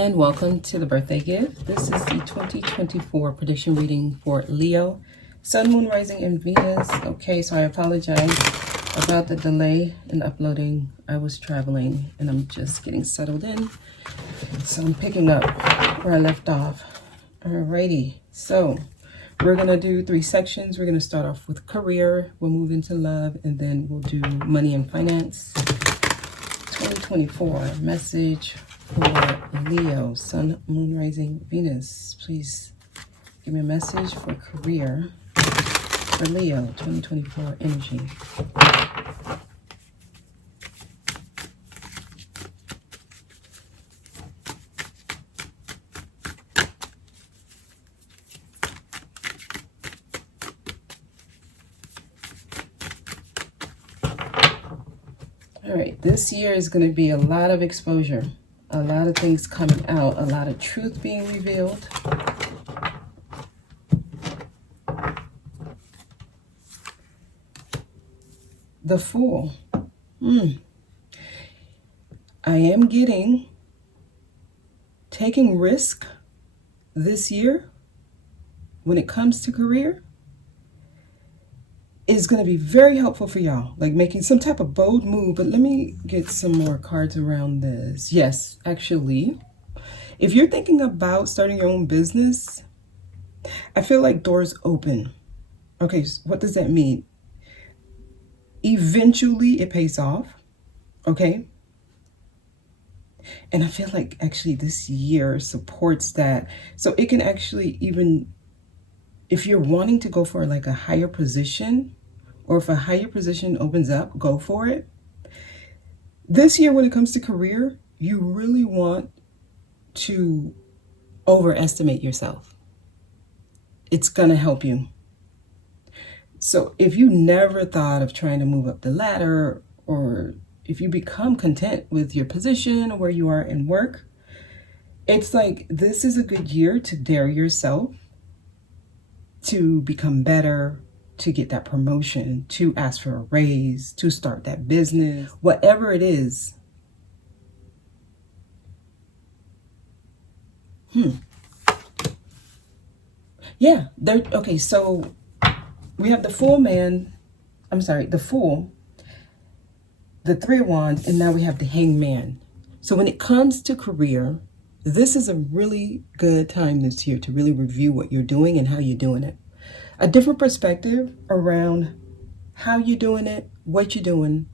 and welcome to the birthday gift. This is the 2024 prediction reading for Leo, Sun, Moon, Rising, and Venus. Okay, so I apologize about the delay in uploading. I was traveling and I'm just getting settled in. So I'm picking up where I left off. Alrighty, so we're going to do 3 sections. We're going to start off with career, we'll move into love, and then we'll do money and finance. 2024 message for Leo, Sun, Moon, Rising, Venus. Please give me a message for career for Leo, 2024 energy. All right, this year is going to be a lot of exposure, a lot of things coming out, a lot of truth being revealed. The Fool. I am taking risk this year when it comes to career is going to be very helpful for y'all, like making some type of bold move. But let me get some more cards around this. Yes, actually, if you're thinking about starting your own business, I feel like doors open. Okay, so what does that mean? Eventually it pays off, okay? And I feel like actually this year supports that. So it can actually, even if you're wanting to go for like a higher position, or if a higher position opens up, go for it. This year, when it comes to career, you really want to overestimate yourself. It's going to help you. So if you never thought of trying to move up the ladder, or if you become content with your position or where you are in work, it's like this is a good year to dare yourself to become better, to get that promotion, to ask for a raise, to start that business, whatever it is. Yeah, okay, so we have the Fool, the 3 of Wands, and now we have the Hangman. So when it comes to career, this is a really good time this year to really review what you're doing and how you're doing it. A different perspective around how you're doing it, what you're doing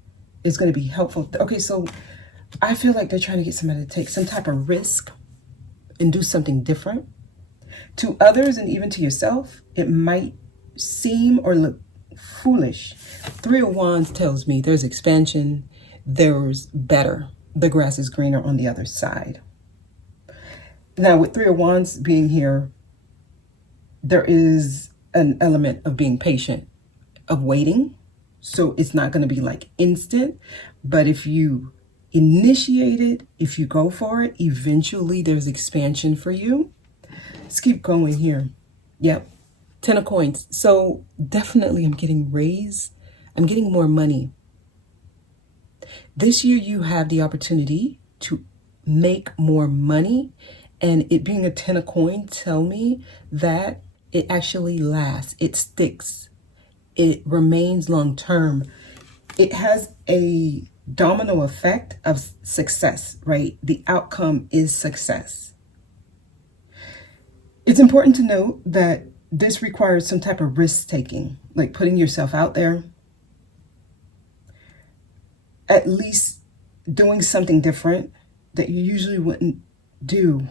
is going to be helpful. Okay, so I feel like they're trying to get somebody to take some type of risk and do something different. To others and even to yourself, it might seem or look foolish. 3 of Wands tells me there's expansion, there's better. The grass is greener on the other side. Now, with 3 of Wands being here, there is an element of being patient, of waiting. So it's not going to be like instant, but if you initiate it, if you go for it, eventually there's expansion for you. Let's keep going here. Yep. 10 of Coins. So definitely I'm getting raise. I'm getting more money. This year you have the opportunity to make more money, and it being a 10 of Coins tell me that it actually lasts, it sticks, it remains long term. It has a domino effect of success, right? The outcome is success. It's important to note that this requires some type of risk taking, like putting yourself out there, at least doing something different that you usually wouldn't do.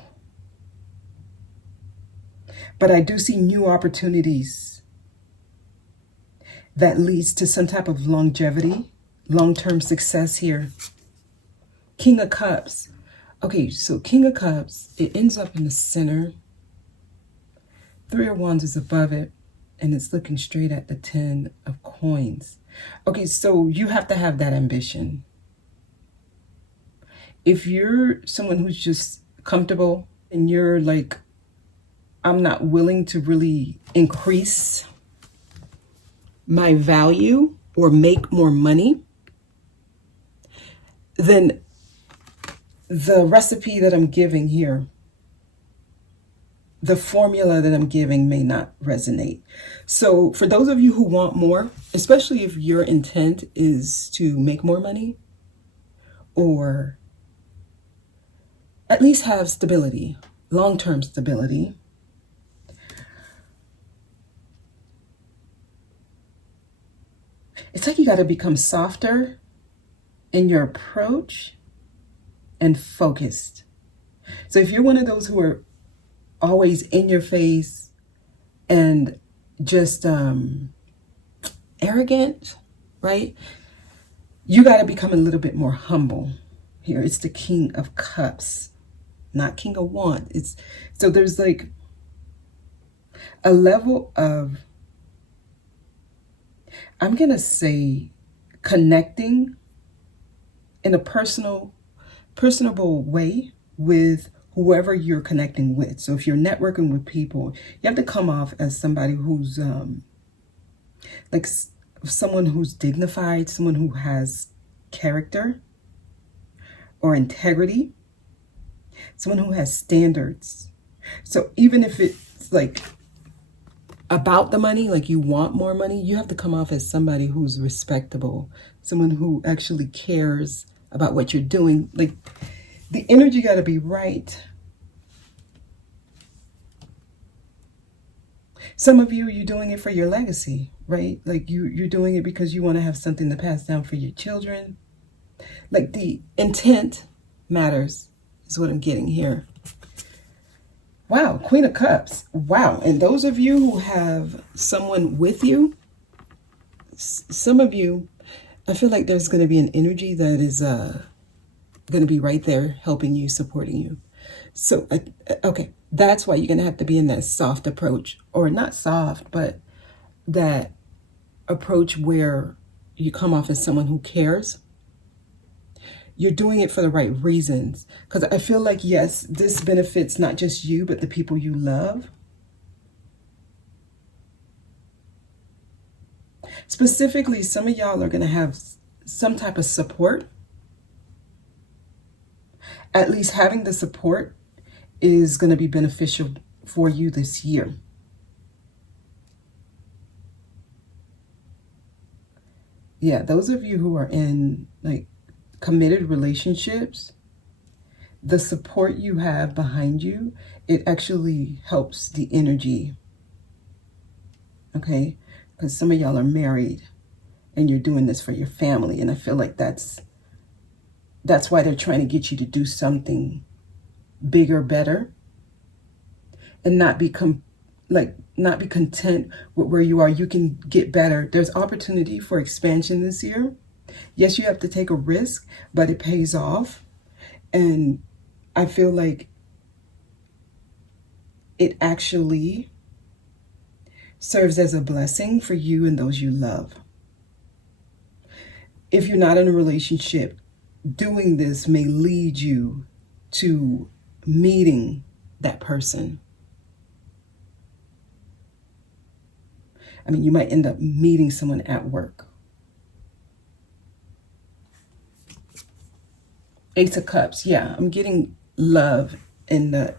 But I do see new opportunities that leads to some type of longevity, long-term success here. King of Cups. Okay, so King of Cups, it ends up in the center. 3 of Wands is above it, and it's looking straight at the 10 of Coins. Okay, so you have to have that ambition. If you're someone who's just comfortable and you're like, I'm not willing to really increase my value or make more money, then the recipe that I'm giving here, the formula that I'm giving may not resonate. So for those of you who want more, especially if your intent is to make more money or at least have stability, long-term stability, it's like you got to become softer in your approach and focused. So if you're one of those who are always in your face and just arrogant, right? You got to become a little bit more humble here. It's the King of Cups, not King of Wands. So there's like a level of, I'm going to say, connecting in a personable way with whoever you're connecting with. So if you're networking with people, you have to come off as somebody who's like someone who's dignified, someone who has character or integrity, someone who has standards. So even if it's like about the money, like you want more money, you have to come off as somebody who's respectable, someone who actually cares about what you're doing. Like the energy got to be right. Some of you, you're doing it for your legacy, right? Like you're doing it because you want to have something to pass down for your children. Like the intent matters is what I'm getting here. Wow, Queen of Cups. Wow. And those of you who have someone with you, some of you, I feel like there's going to be an energy that is going to be right there helping you, supporting you. So, okay, that's why you're going to have to be in that soft approach, or not soft, but that approach where you come off as someone who cares. You're doing it for the right reasons. Because I feel like, yes, this benefits not just you, but the people you love. Specifically, some of y'all are going to have some type of support. At least having the support is going to be beneficial for you this year. Yeah, those of you who are in like committed relationships, the support you have behind you, it actually helps the energy. Okay? Because some of y'all are married and you're doing this for your family. And I feel like that's why they're trying to get you to do something bigger, better, and not be content with where you are. You can get better. There's opportunity for expansion this year. Yes, you have to take a risk, but it pays off. And I feel like it actually serves as a blessing for you and those you love. If you're not in a relationship, doing this may lead you to meeting that person. I mean, you might end up meeting someone at work. Ace of Cups. Yeah, I'm getting love in the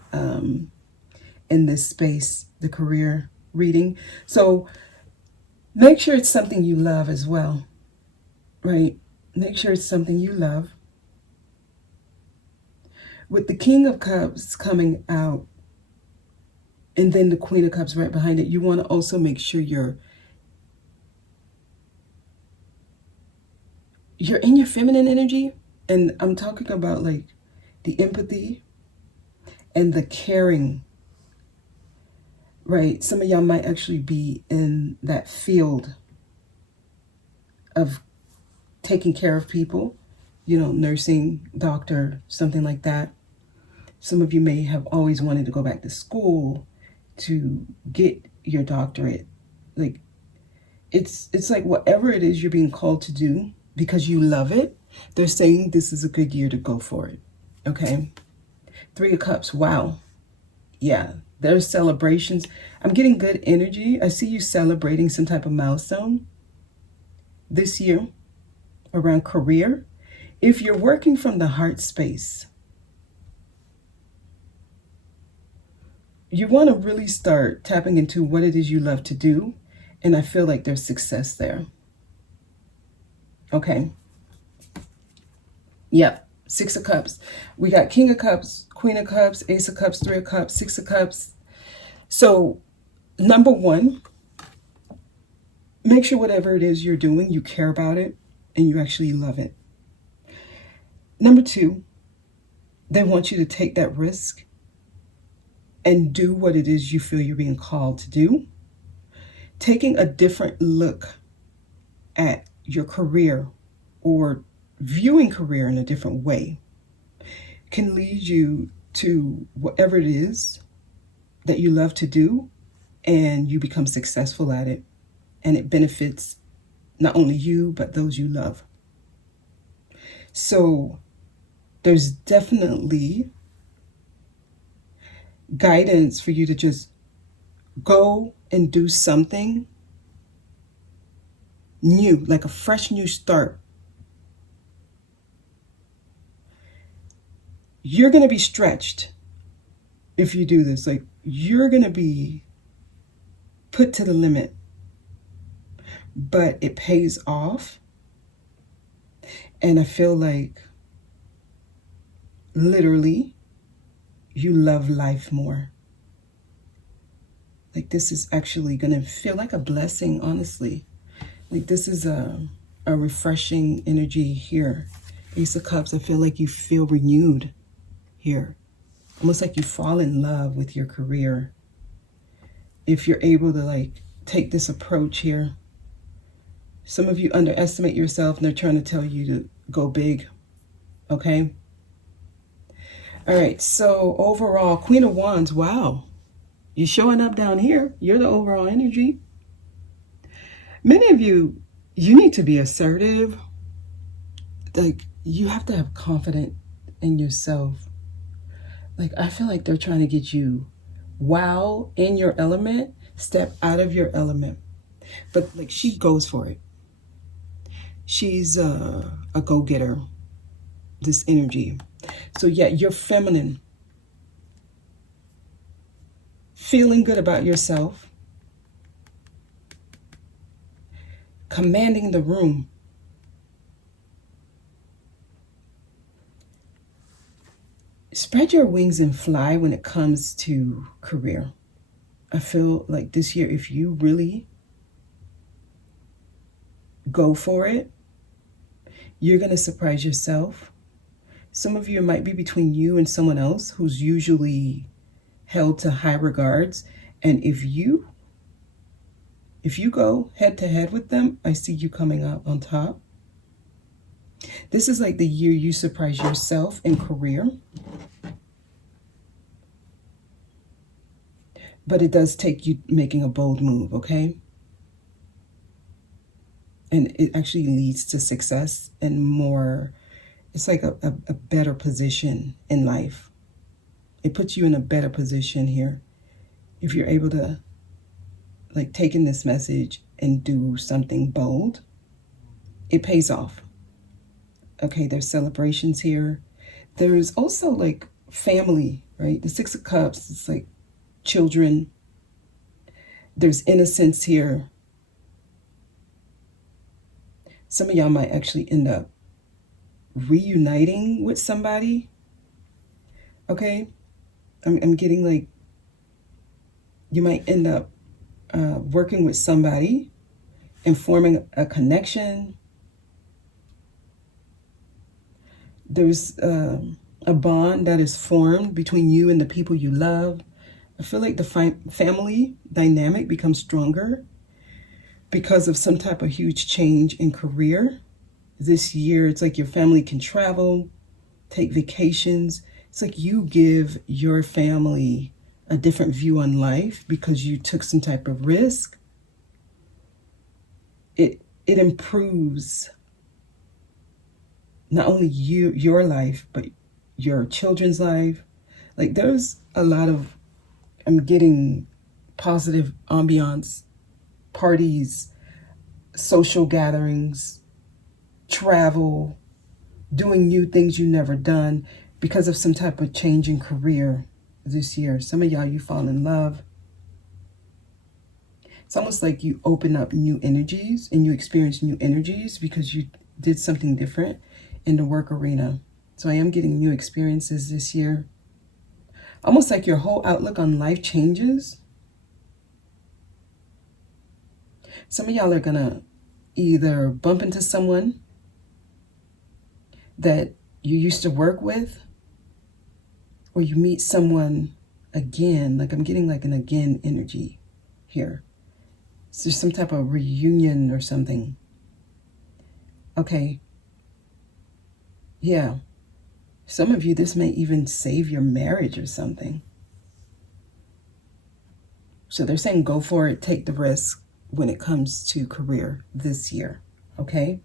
in this space, the career reading. So make sure it's something you love as well, right? Make sure it's something you love. With the King of Cups coming out and then the Queen of Cups right behind it, you want to also make sure you're in your feminine energy. And I'm talking about like the empathy and the caring, right? Some of y'all might actually be in that field of taking care of people, you know, nursing, doctor, something like that. Some of you may have always wanted to go back to school to get your doctorate. Like it's like whatever it is you're being called to do because you love it, they're saying this is a good year to go for it. Okay. 3 of Cups. Wow. Yeah. There's celebrations. I'm getting good energy. I see you celebrating some type of milestone this year around career. If you're working from the heart space, you want to really start tapping into what it is you love to do. And I feel like there's success there. Okay. Yep. Six of Cups. We got King of Cups, Queen of Cups, Ace of Cups, Three of Cups, Six of Cups. So, number one, make sure whatever it is you're doing, you care about it and you actually love it. Number two, they want you to take that risk and do what it is you feel you're being called to do. Taking a different look at your career or viewing career in a different way can lead you to whatever it is that you love to do, and you become successful at it, and it benefits not only you but those you love. So there's definitely guidance for you to just go and do something new, like a fresh new start. You're going to be stretched if you do this. Like, you're going to be put to the limit, but it pays off. And I feel like literally you love life more. Like, this is actually going to feel like a blessing, honestly. Like, this is a refreshing energy here. Ace of Cups, I feel like you feel renewed here. Almost like you fall in love with your career. If you're able to, like, take this approach here. Some of you underestimate yourself and they're trying to tell you to go big. Okay? All right, so overall, Queen of Wands, wow. You're showing up down here. You're the overall energy. Many of you, you need to be assertive. Like, you have to have confidence in yourself. Like, I feel like they're trying to get you, wow, in your element, step out of your element. But, like, she goes for it. She's a go-getter, this energy. So, yeah, you're feminine. Feeling good about yourself. Commanding the room. Spread your wings and fly when it comes to career. I feel like this year, if you really go for it, you're going to surprise yourself. Some of you, might be between you and someone else who's usually held to high regards. And if you go head to head with them, I see you coming out on top. This is like the year you surprise yourself in career. But it does take you making a bold move, okay? And it actually leads to success and more, it's like a better position in life. It puts you in a better position here. If you're able to, like, take in this message and do something bold, it pays off. Okay, there's celebrations here. There's also, like, family, right? The Six of Cups, it's like children. There's innocence here. Some of y'all might actually end up reuniting with somebody. Okay? I'm getting, like, you might end up working with somebody and forming a connection. There's a bond that is formed between you and the people you love. I feel like the family dynamic becomes stronger because of some type of huge change in career. This year, it's like your family can travel, take vacations. It's like you give your family a different view on life because you took some type of risk. It improves not only your life, but your children's life. Like, there's a lot of, I'm getting positive ambiance, parties, social gatherings, travel, doing new things you've never done because of some type of change in career. this year. Some of y'all, you fall in love. It's almost like you open up new energies and you experience new energies because you did something different in the work arena. So I am getting new experiences this year. Almost like your whole outlook on life changes. Some of y'all are going to either bump into someone that you used to work with, or you meet someone again. Like I'm getting like an again energy here. So there's some type of reunion or something. Okay. Yeah. Some of you, this may even save your marriage or something. So they're saying go for it, take the risk when it comes to career this year. Okay.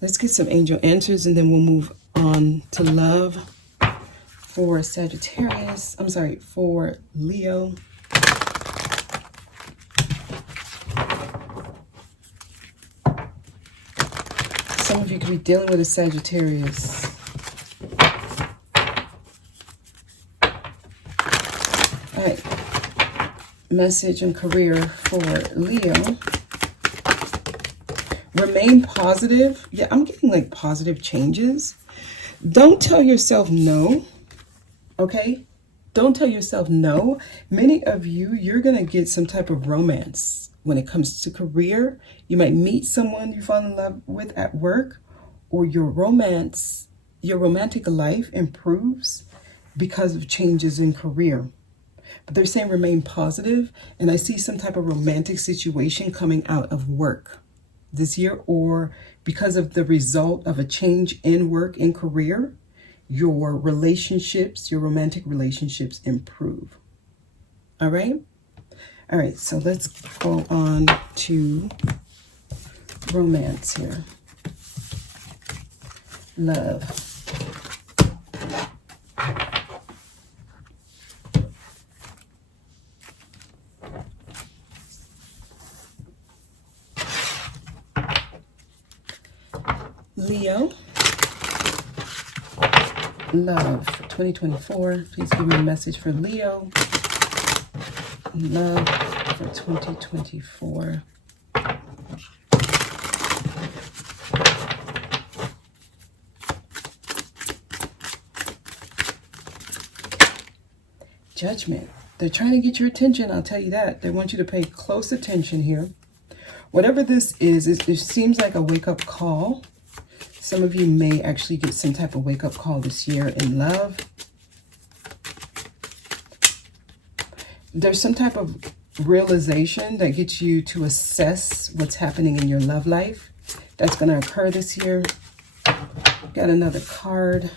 Let's get some angel answers and then we'll move on to love for Sagittarius. I'm sorry, for Leo. Some of you could be dealing with a Sagittarius. All right. Message and career for Leo. Remain positive. Yeah, I'm getting like positive changes. Don't tell yourself no. Okay? Don't tell yourself no. Many of you, you're going to get some type of romance when it comes to career. You might meet someone you fall in love with at work, or your romantic life improves because of changes in career. But they're saying remain positive, and I see some type of romantic situation coming out of work this year, or because of the result of a change in work, in career, your relationships, your romantic relationships improve. All right? All right, so let's go on to romance here. Love. Leo. Love for 2024. Please give me a message for Leo. Love for 2024. Judgment. They're trying to get your attention, I'll tell you that. They want you to pay close attention here. Whatever this is, it seems like a wake-up call. Some of you may actually get some type of wake-up call this year in love. There's some type of realization that gets you to assess what's happening in your love life. That's going to occur this year. Got another card.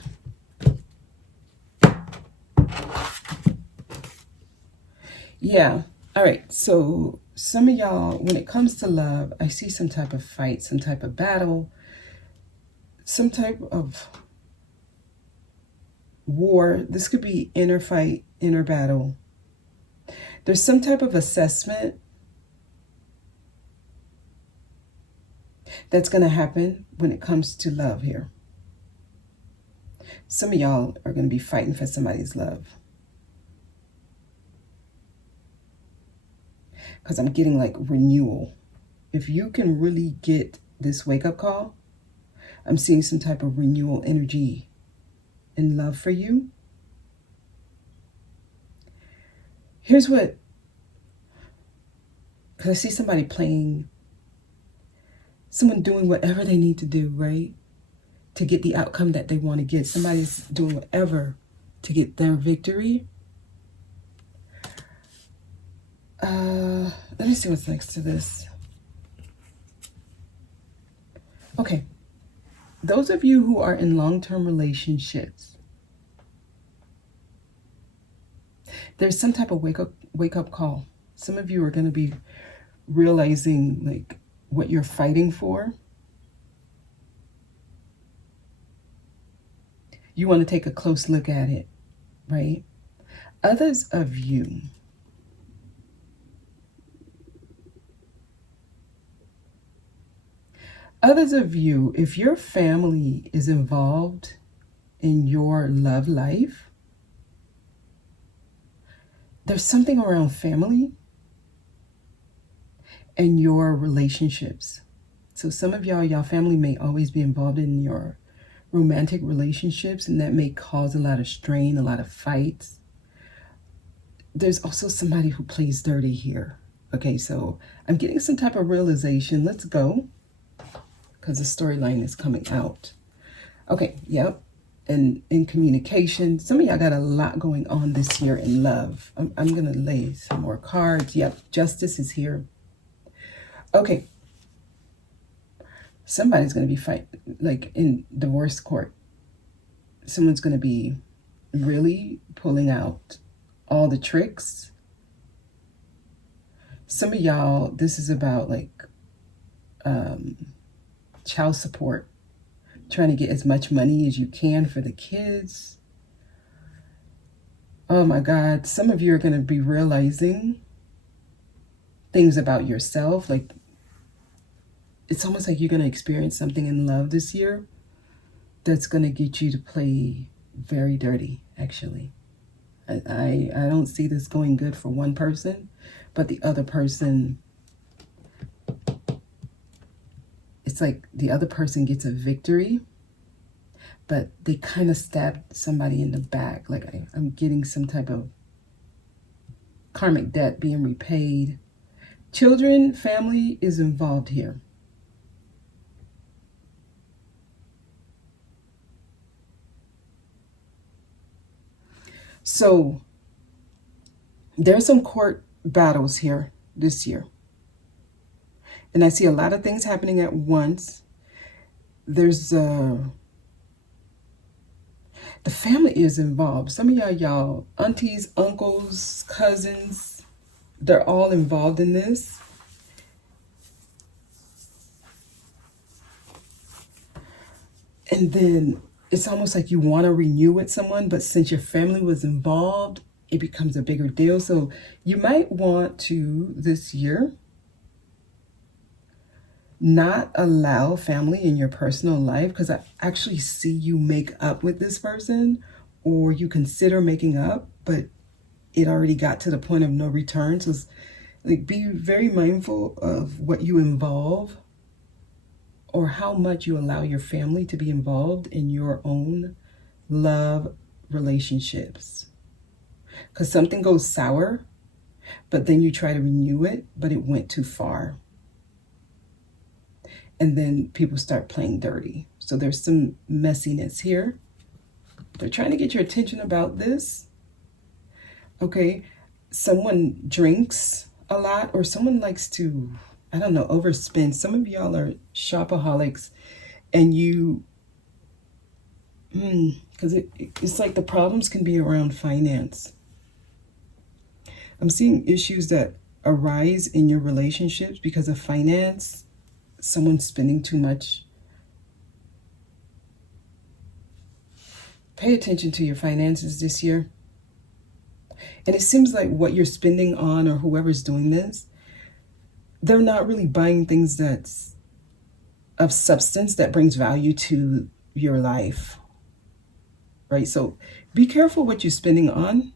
Yeah. All right. So some of y'all, when it comes to love, I see some type of fight, some type of battle, some type of war. This could be inner fight, inner battle. There's some type of assessment that's going to happen when it comes to love here. Some of y'all are going to be fighting for somebody's love. Because I'm getting like renewal. If you can really get this wake-up call, I'm seeing some type of renewal energy in love for you. Here's what, because I see somebody playing, someone doing whatever they need to do, right? To get the outcome that they want to get. Somebody's doing whatever to get their victory. Let me see what's next to this. Okay. Those of you who are in long-term relationships, there's some type of wake-up call. Some of you are going to be realizing like what you're fighting for. You want to take a close look at it, right? Others of you, if your family is involved in your love life, there's something around family and your relationships. So some of y'all family may always be involved in your romantic relationships, and that may cause a lot of strain, a lot of fights. There's also somebody who plays dirty here. Okay, so I'm getting some type of realization. Let's go, because the storyline is coming out. Okay, yep. And in communication, some of y'all got a lot going on this year in love. I'm going to lay some more cards. Yep, justice is here. Okay. Somebody's going to be fighting, like in divorce court. Someone's going to be really pulling out all the tricks. Some of y'all, this is about like child support, trying to get as much money as you can for the kids. Oh my God, some of you are going to be realizing things about yourself. Like, it's almost like you're going to experience something in love this year that's going to get you to play very dirty, actually. I don't see this going good for one person, but the other person, it's like the other person gets a victory, but they kind of stabbed somebody in the back. Like I'm getting some type of karmic debt being repaid. Children, family is involved here. So there's some court battles here this year. And I see a lot of things happening at once. There's the family is involved. Some of y'all aunties, uncles, cousins, they're all involved in this. And then it's almost like you want to renew with someone, but since your family was involved, it becomes a bigger deal. So you might want to, this year, not allow family in your personal life, because I actually see you make up with this person, or you consider making up, but it already got to the point of no return. So it's like, be very mindful of what you involve, or how much you allow your family to be involved in your own love relationships. Because something goes sour, but then you try to renew it, but it went too far. And then people start playing dirty. So there's some messiness here. They're trying to get your attention about this. Okay, someone drinks a lot, or someone likes to, I don't know, overspend. Some of y'all are shopaholics, and you, because it's like the problems can be around finance. I'm seeing issues that arise in your relationships because of finance. Someone's spending too much. Pay attention to your finances this year. And it seems like what you're spending on, or whoever's doing this, they're not really buying things that's of substance that brings value to your life, right? So be careful what you're spending on.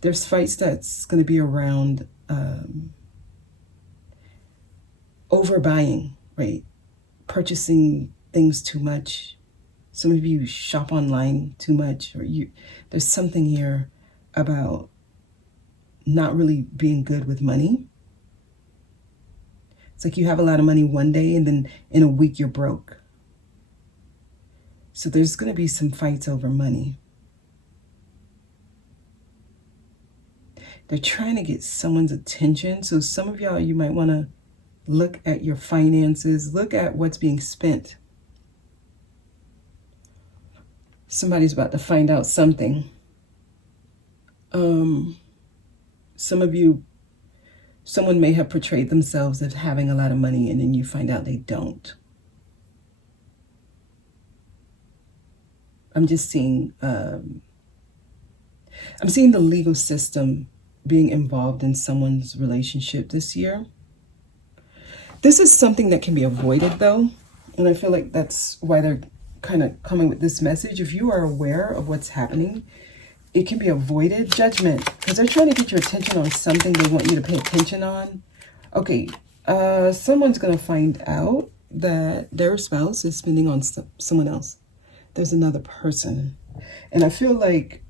There's fights that's going to be around overbuying, right? Purchasing things too much. Some of you shop online too much, or there's something here about not really being good with money. It's like you have a lot of money one day, and then in a week you're broke. So there's going to be some fights over money. They're trying to get someone's attention. So some of y'all, you might want to look at your finances, look at what's being spent. Somebody's about to find out something. Some of you, someone may have portrayed themselves as having a lot of money, and then you find out they don't. I'm just seeing, I'm seeing the legal system being involved in someone's relationship this year. This is something that can be avoided, though, and I feel like that's why they're kind of coming with this message. If you are aware of what's happening, it can be avoided. Judgment, because they're trying to get your attention on something they want you to pay attention on. Okay, someone's going to find out that their spouse is spending on someone else. There's another person. And I feel like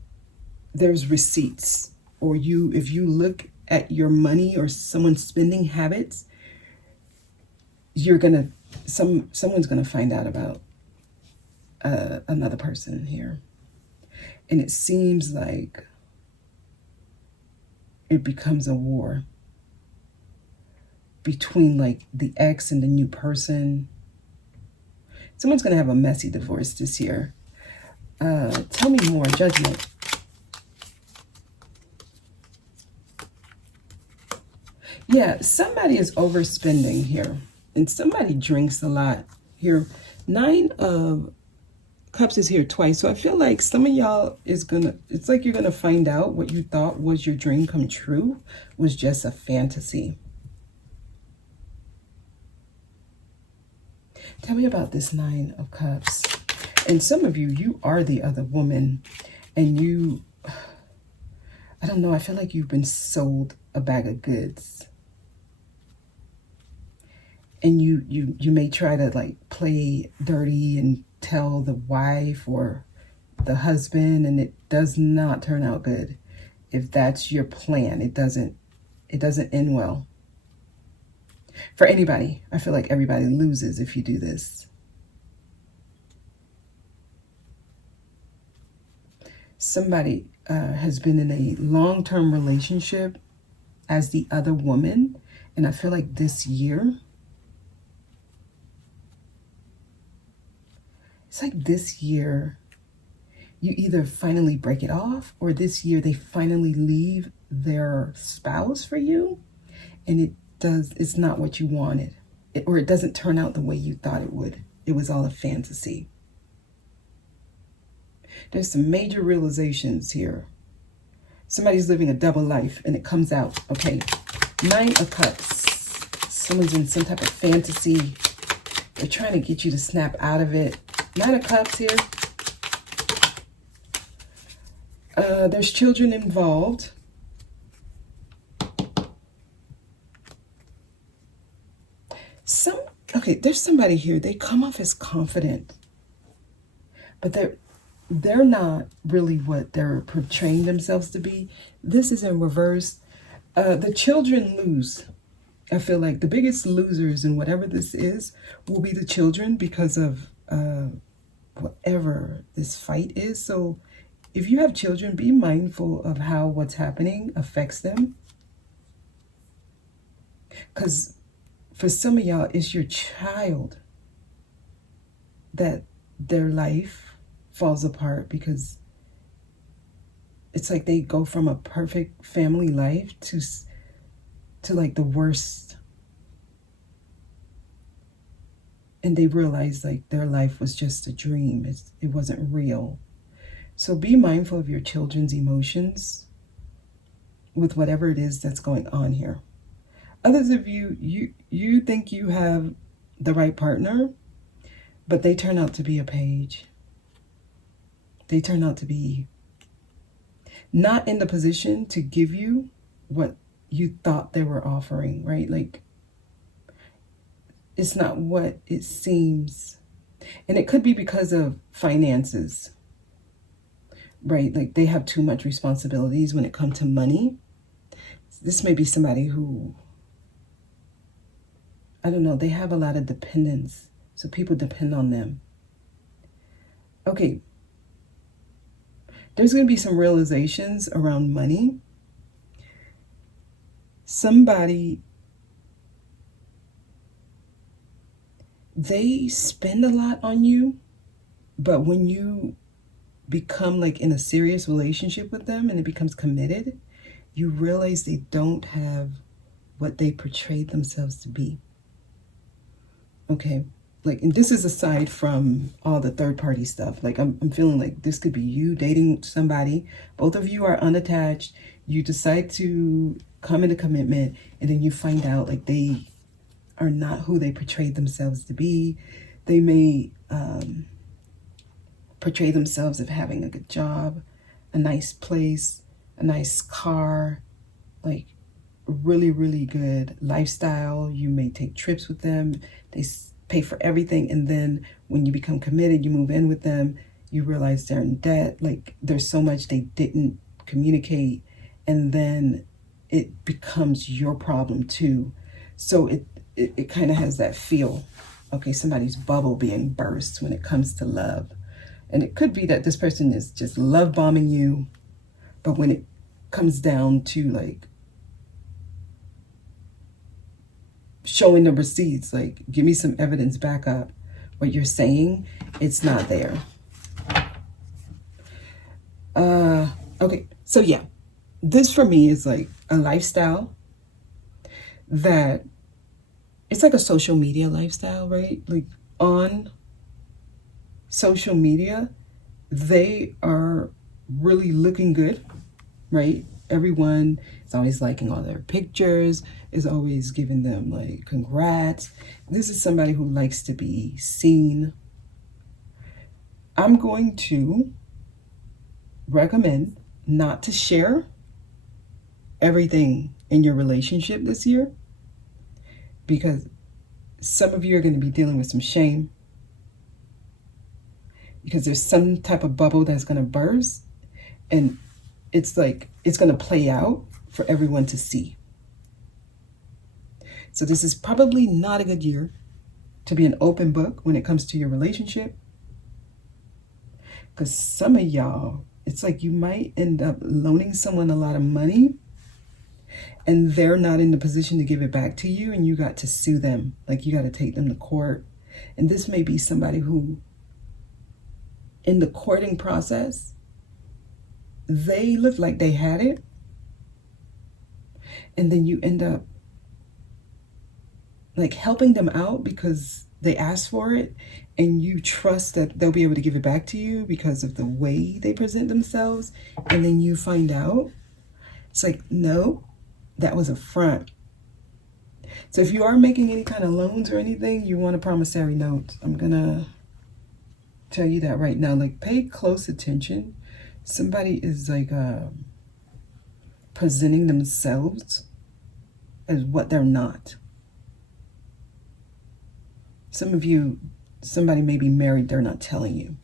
there's receipts, or if you look at your money or someone's spending habits, someone's gonna find out about another person here. And it seems like it becomes a war between like the ex and the new person. Someone's gonna have a messy divorce this year. Tell me more. Judgment. Yeah, somebody is overspending here. And somebody drinks a lot here. 9 of Cups is here twice. So I feel like some of y'all it's like you're going to find out what you thought was your dream come true was just a fantasy. Tell me about this 9 of Cups. And some of you are the other woman. And I don't know, I feel like you've been sold a bag of goods. And you may try to like play dirty and tell the wife or the husband, and it does not turn out good. If that's your plan, it doesn't end well. For anybody, I feel like everybody loses if you do this. Somebody has been in a long-term relationship as the other woman, and I feel like this year, it's like this year, you either finally break it off, or this year they finally leave their spouse for you, and it's not what you wanted, or it doesn't turn out the way you thought it would. It was all a fantasy. There's some major realizations here. Somebody's living a double life, and it comes out. Okay, 9 of Cups. Someone's in some type of fantasy. They're trying to get you to snap out of it. 9 of Cups here. There's children involved. There's somebody here. They come off as confident, but they're not really what they're portraying themselves to be. This is in reverse. The children lose. I feel like the biggest losers in whatever this is will be the children because of whatever this fight is. So if you have children, be mindful of how what's happening affects them. Because for some of y'all, it's your child that their life falls apart, because it's like they go from a perfect family life to like the worst. And they realize like their life was just a dream. It wasn't real. So be mindful of your children's emotions with whatever it is that's going on here. Others of you think you have the right partner, but they turn out to be a page. They turn out to be not in the position to give you what you thought they were offering, right? Like, it's not what it seems. And it could be because of finances, right? Like they have too much responsibilities when it comes to money. This may be somebody who, I don't know, they have a lot of dependence. So people depend on them. Okay. There's going to be some realizations around money. Somebody, they spend a lot on you, but when you become like in a serious relationship with them and it becomes committed, you realize they don't have what they portrayed themselves to be. Okay. Like, and this is aside from all the third party stuff. Like I'm feeling like this could be you dating somebody. Both of you are unattached. You decide to come into commitment, and then you find out like they are not who they portrayed themselves to be. They may portray themselves as having a good job, a nice place, a nice car, like really, really good lifestyle. You may take trips with them. They pay for everything. And then when you become committed, you move in with them, you realize they're in debt. Like there's so much they didn't communicate. And then it becomes your problem too. So it kind of has that feel. Okay, somebody's bubble being burst when it comes to love. And it could be that this person is just love bombing you. But when it comes down to like showing the receipts, like give me some evidence back up what you're saying, it's not there. Okay, so yeah, this for me is like a lifestyle that it's like a social media lifestyle, right? Like on social media, they are really looking good, right? Everyone is always liking all their pictures, is always giving them like congrats. This is somebody who likes to be seen. I'm going to recommend not to share everything in your relationship this year, because some of you are going to be dealing with some shame, because there's some type of bubble that's going to burst, and it's like it's going to play out for everyone to see. So this is probably not a good year to be an open book when it comes to your relationship, because some of y'all, it's like you might end up loaning someone a lot of money and they're not in the position to give it back to you, and you got to sue them. Like you got to take them to court. And this may be somebody who, in the courting process, they look like they had it, and then you end up like helping them out because they asked for it, and you trust that they'll be able to give it back to you because of the way they present themselves, and then you find out it's like, no, that was a front. So if you are making any kind of loans or anything, you want a promissory note. I'm gonna tell you that right now. Like, pay close attention. Somebody is like presenting themselves as what they're not. Some of you, somebody may be married, they're not telling you.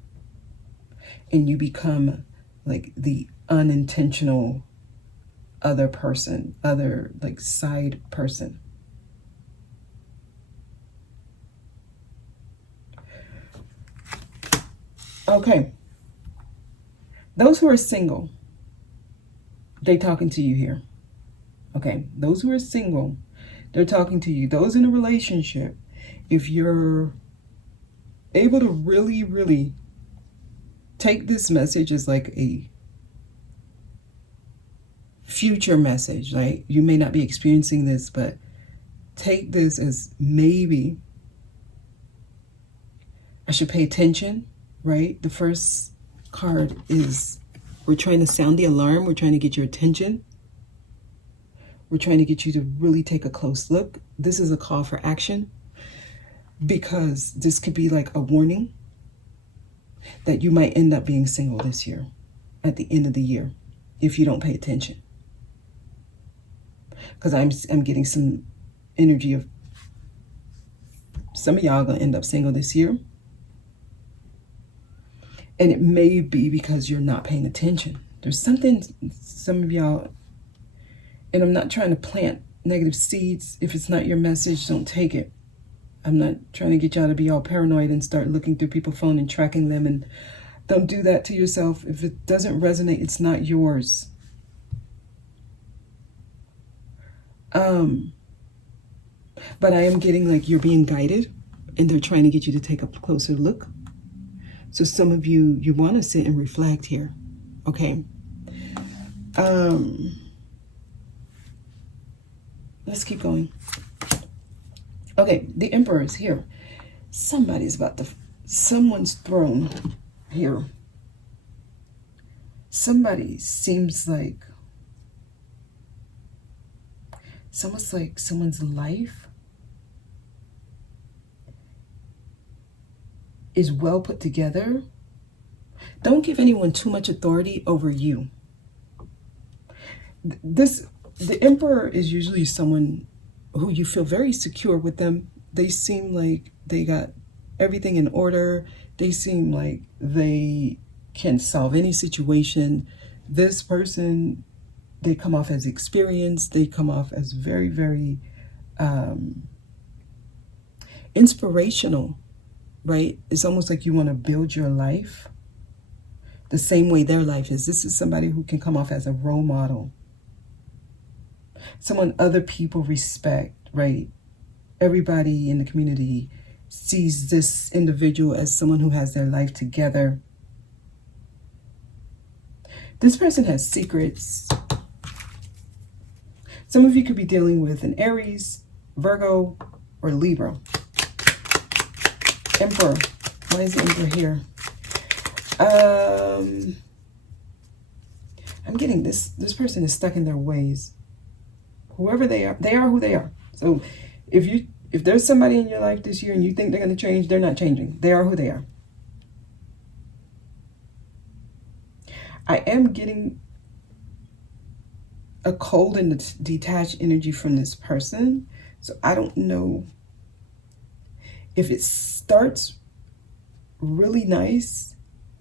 And you become like the unintentional other person, other like side person. Okay. Those who are single, they're talking to you here. Okay. Those who are single, they're talking to you. Those in a relationship, if you're able to really, really take this message as like a future message, right? You may not be experiencing this, but take this as maybe I should pay attention, right? The first card is we're trying to sound the alarm. We're trying to get your attention. We're trying to get you to really take a close look. This is a call for action, because this could be like a warning that you might end up being single this year at the end of the year if you don't pay attention. Because I'm getting some energy of some of y'all gonna end up single this year. And it may be because you're not paying attention. There's something, some of y'all, and I'm not trying to plant negative seeds. If it's not your message, don't take it. I'm not trying to get y'all to be all paranoid and start looking through people's phone and tracking them. And don't do that to yourself. If it doesn't resonate, it's not yours. But I am getting like you're being guided, and they're trying to get you to take a closer look. So some of you, you want to sit and reflect here. Okay. Let's keep going. Okay, the Emperor is here. Somebody's about to, someone's throne here. Somebody seems like, it's almost like someone's life is well put together, Don't give anyone too much authority over you. The Emperor is usually someone who you feel very secure with them. They seem like they got everything in order. They seem like they can solve any situation. This person, they come off as experienced. They come off as very, very inspirational, right? It's almost like you want to build your life the same way their life is. This is somebody who can come off as a role model, someone other people respect, right? Everybody in the community sees this individual as someone who has their life together. This person has secrets. Some of you could be dealing with an Aries, Virgo, or Libra. Emperor. Why is the Emperor here? I'm getting this person is stuck in their ways. Whoever they are who they are. So if there's somebody in your life this year and you think they're going to change, they're not changing. They are who they are. I am getting a cold and detached energy from this person. So I don't know if it starts really nice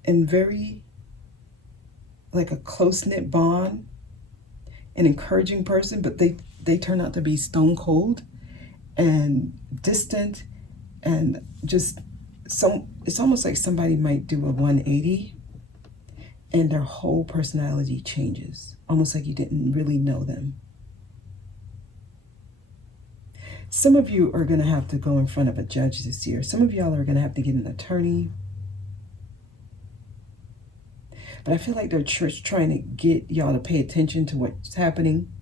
and very like a close-knit bond, an encouraging person, but they turn out to be stone cold and distant, and just it's almost like somebody might do a 180 and their whole personality changes, almost like you didn't really know them. Some of you are going to have to go in front of a judge this year. Some of y'all are going to have to get an attorney. But I feel like they're trying to get y'all to pay attention to what's happening.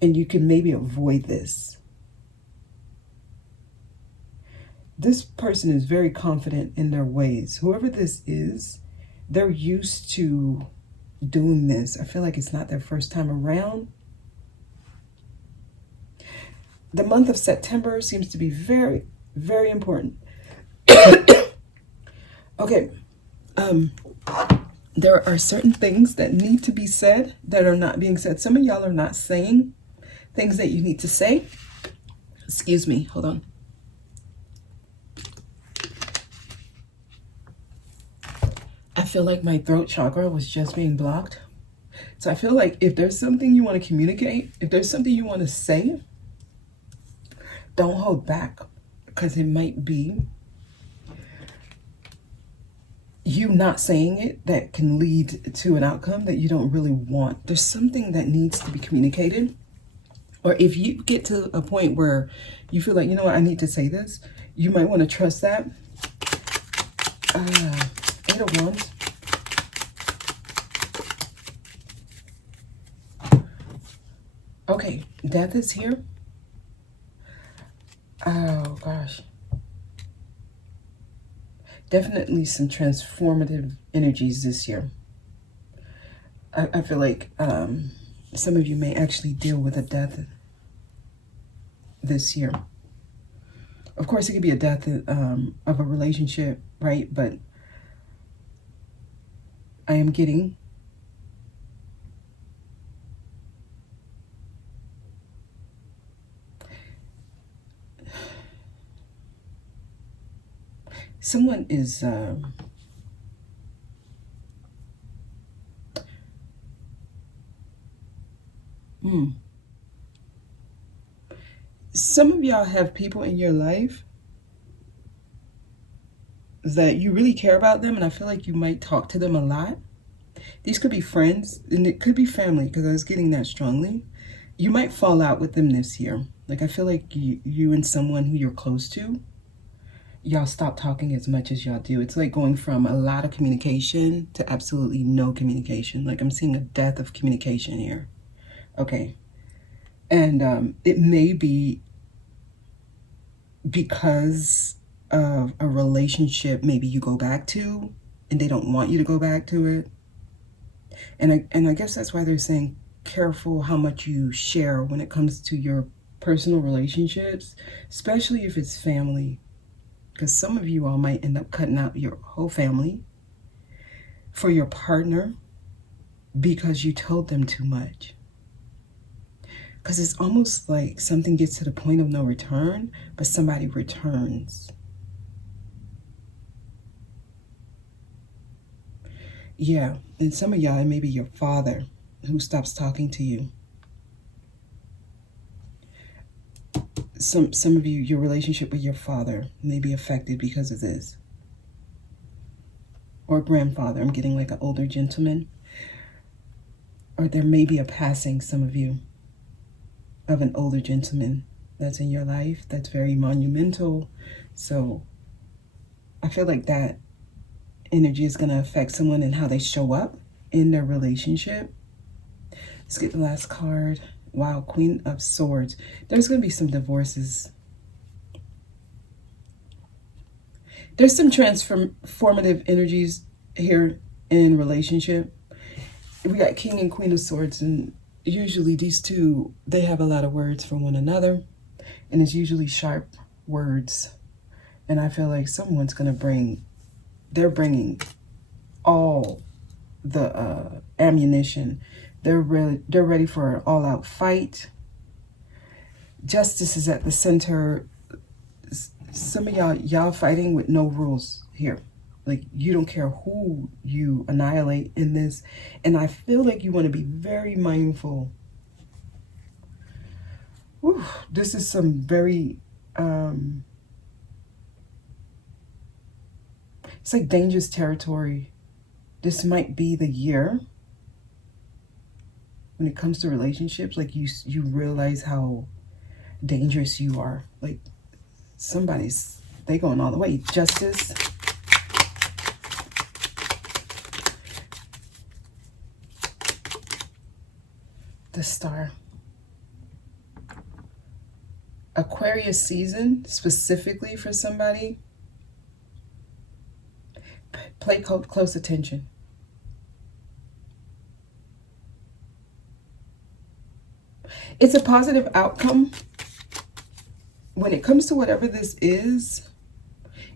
And you can maybe avoid this. This person is very confident in their ways. Whoever this is, they're used to doing this. I feel like it's not their first time around. The month of September seems to be very, very important. Okay, there are certain things that need to be said that are not being said. Some of y'all are not saying things that you need to say. Excuse me, hold on. I feel like my throat chakra was just being blocked. So I feel like if there's something you want to communicate, if there's something you want to say, don't hold back, because it might be you not saying it that can lead to an outcome that you don't really want. There's something that needs to be communicated. Or if you get to a point where you feel like, you know what, I need to say this, you might want to trust that. 8 of Wands. Okay, death is here. Oh, gosh. Definitely some transformative energies this year. I feel like some of you may actually deal with a death this year. Of course, it could be a death of a relationship, right? But I am getting someone is some of y'all have people in your life that you really care about them, and I feel like you might talk to them a lot. These could be friends, and it could be family, because I was getting that strongly. You might fall out with them this year. Like, I feel like you and someone who you're close to, y'all stop talking as much as y'all do. It's like going from a lot of communication to absolutely no communication. Like, I'm seeing a death of communication here. Okay. And it may be because of a relationship maybe you go back to and they don't want you to go back to it. And I guess that's why they're saying careful how much you share when it comes to your personal relationships, especially if it's family. Because some of you all might end up cutting out your whole family for your partner because you told them too much. Because it's almost like something gets to the point of no return, but somebody returns. Yeah, and some of y'all, it may be your father who stops talking to you. Some of you, your relationship with your father may be affected because of this. Or grandfather, I'm getting like an older gentleman. Or there may be a passing, some of you, of an older gentleman that's in your life that's very monumental. So I feel like that energy is going to affect someone and how they show up in their relationship. Let's get the last card. Wow, Queen of Swords. There's going to be some divorces. There's some transformative energies here in relationship. We got King and Queen of Swords, and usually these two, they have a lot of words for one another, and it's usually sharp words. And I feel like someone's going to they're bringing all the ammunition. They're ready for an all-out fight. Justice is at the center. Some of y'all fighting with no rules here. Like, you don't care who you annihilate in this. And I feel like you want to be very mindful. Whew, this is some very, it's like dangerous territory. This might be the year when it comes to relationships. Like, you realize how dangerous you are. Like, they going all the way. Justice. The Star. Aquarius season, specifically for somebody. Pay close attention. It's a positive outcome. When it comes to whatever this is,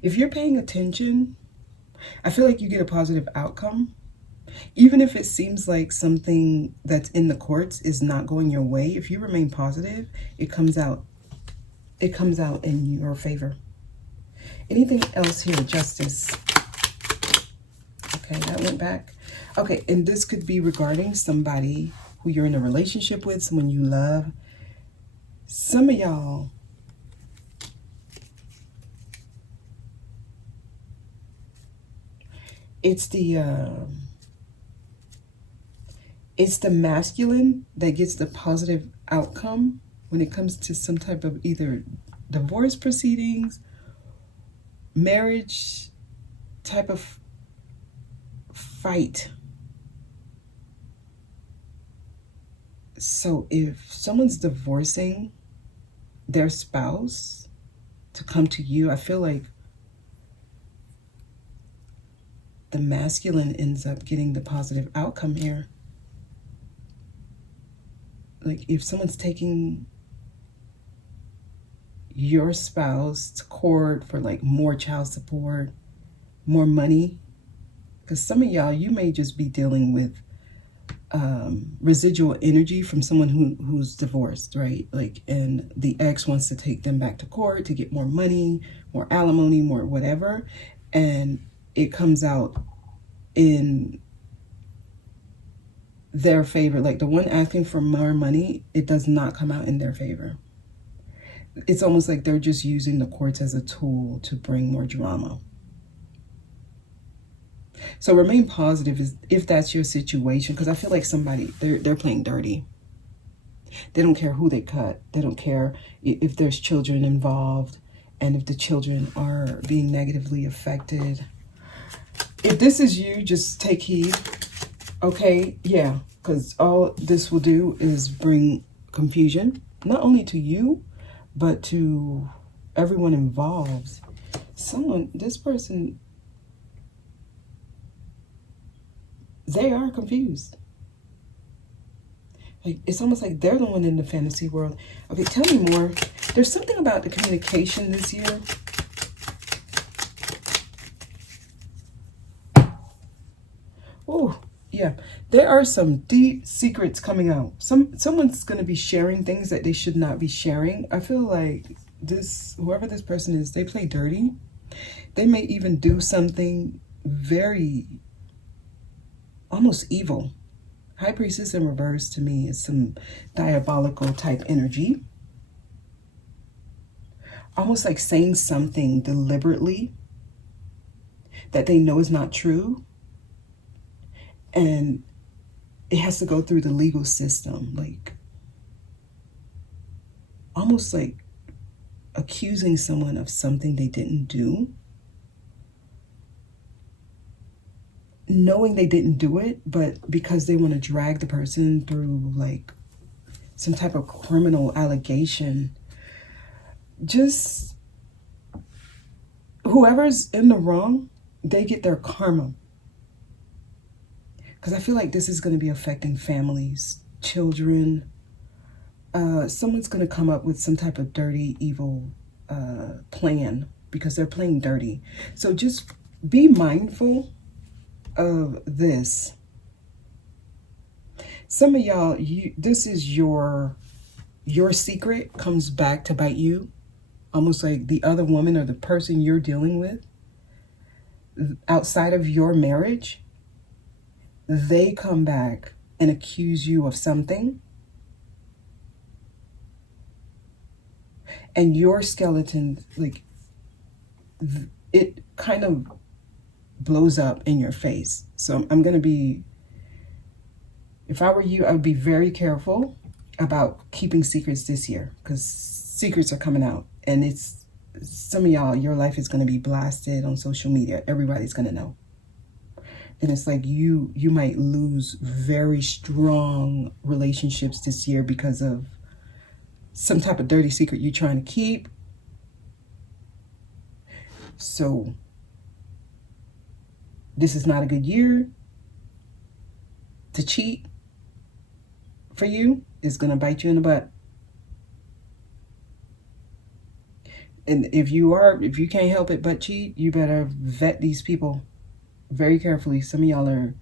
if you're paying attention, I feel like you get a positive outcome. Even if it seems like something that's in the courts is not going your way, if you remain positive, it comes out in your favor. Anything else here? Justice. Okay, that went back. Okay, and this could be regarding somebody who you're in a relationship with, someone you love. Some of y'all, it's the masculine that gets the positive outcome when it comes to some type of either divorce proceedings, marriage type of fight. So if someone's divorcing their spouse to come to you, I feel like the masculine ends up getting the positive outcome here. Like, if someone's taking your spouse to court for like more child support, more money, because some of y'all, you may just be dealing with residual energy from someone who's divorced, right? Like, and the ex wants to take them back to court to get more money, more alimony, more whatever, and it comes out in their favor. Like, the one asking for more money, it does not come out in their favor. It's almost like they're just using the courts as a tool to bring more drama. So remain positive if that's your situation, because I feel like somebody, they're playing dirty. They don't care who they cut. They don't care if there's children involved and if the children are being negatively affected. If this is you, just take heed. Okay, yeah, because all this will do is bring confusion, not only to you, but to everyone involved. This person, they are confused. Like, it's almost like they're the one in the fantasy world. Okay, tell me more. There's something about the communication this year. There are some deep secrets coming out. Someone's going to be sharing things that they should not be sharing. I feel like whoever this person is, they play dirty. They may even do something very almost evil. High Priestess in reverse to me is some diabolical type energy. Almost like saying something deliberately that they know is not true. And it has to go through the legal system. Like, almost like accusing someone of something they didn't do. Knowing they didn't do it, but because they want to drag the person through like some type of criminal allegation. Just whoever's in the wrong, they get their karma. Because I feel like this is going to be affecting families, children. Someone's going to come up with some type of dirty, evil plan because they're playing dirty. So just be mindful of this. Some of y'all, this is your secret comes back to bite you. Almost like the other woman or the person you're dealing with outside of your marriage, they come back and accuse you of something. And your skeleton, like, it kind of blows up in your face. So I'm going to be, if I were you, I would be very careful about keeping secrets this year, because secrets are coming out. And it's, some of y'all, your life is going to be blasted on social media. Everybody's going to know. And it's like you might lose very strong relationships this year because of some type of dirty secret you're trying to keep. So this is not a good year to cheat for you. It's going to bite you in the butt. And if you can't help it but cheat, you better vet these people very carefully. Some of y'all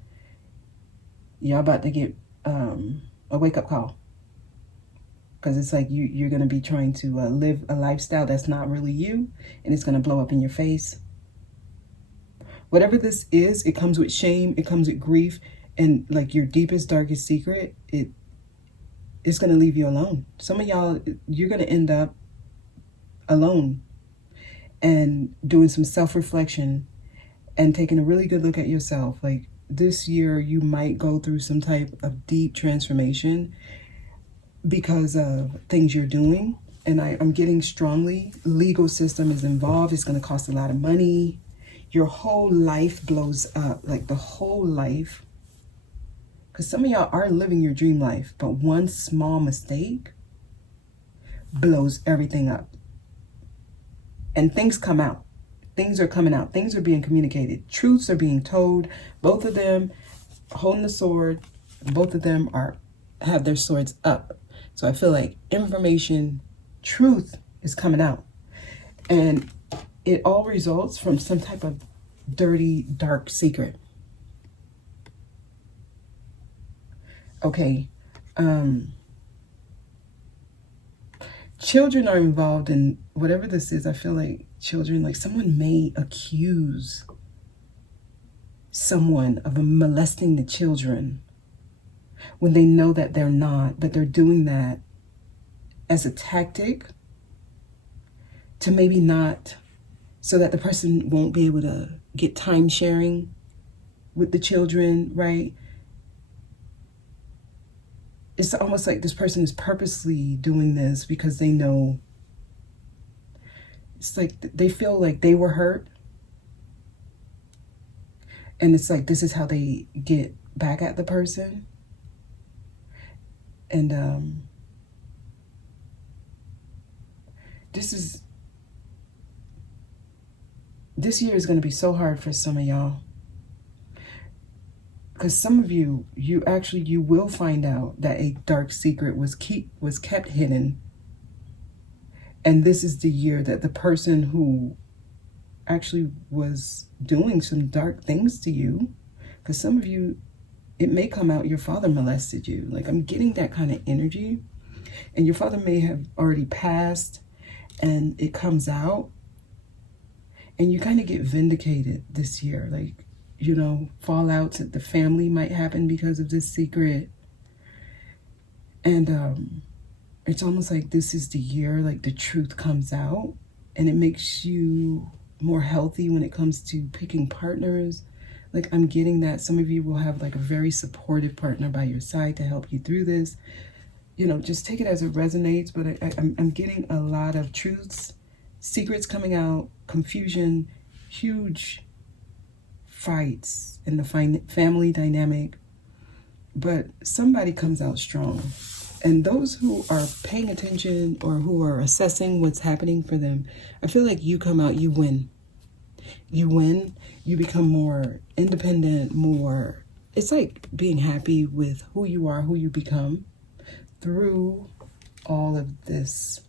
about to get a wake-up call. Because it's like you're going to be trying to live a lifestyle that's not really you. And it's going to blow up in your face. Whatever this is, it comes with shame. It comes with grief. And like your deepest, darkest secret, it's going to leave you alone. Some of y'all, you're going to end up alone and doing some self-reflection and taking a really good look at yourself. Like this year, you might go through some type of deep transformation because of things you're doing. And I'm getting strongly, legal system is involved. It's going to cost a lot of money. Your whole life blows up, like the whole life. Because some of y'all are living your dream life, but one small mistake blows everything up. And things come out. Things are coming out. Things are being communicated. Truths are being told. Both of them holding the sword. Both of them have their swords up. So I feel like information, truth is coming out. And it all results from some type of dirty, dark secret. Okay. Children are involved in whatever this is. I feel like children, like someone may accuse someone of molesting the children when they know that they're not, but they're doing that as a tactic to maybe not, so that the person won't be able to get time sharing with the children, right? It's almost like this person is purposely doing this because they know, it's like they feel like they were hurt. And it's like, this is how they get back at the person. And this year is going to be so hard for some of y'all. Because some of you will find out that a dark secret was kept hidden. And this is the year that the person who actually was doing some dark things to you, because some of you, it may come out your father molested you. Like, I'm getting that kind of energy. And your father may have already passed and it comes out. And you kind of get vindicated this year. Like, you know, fallouts at the family might happen because of this secret. And it's almost like this is the year, like the truth comes out. And it makes you more healthy when it comes to picking partners. Like, I'm getting that some of you will have like a very supportive partner by your side to help you through this. You know, just take it as it resonates. But I'm getting a lot of truths, secrets coming out, confusion, huge fights in the family dynamic. But somebody comes out strong. And those who are paying attention or who are assessing what's happening for them, I feel like you come out, you win. You win, you become more independent, more, it's like being happy with who you are, who you become through all of this,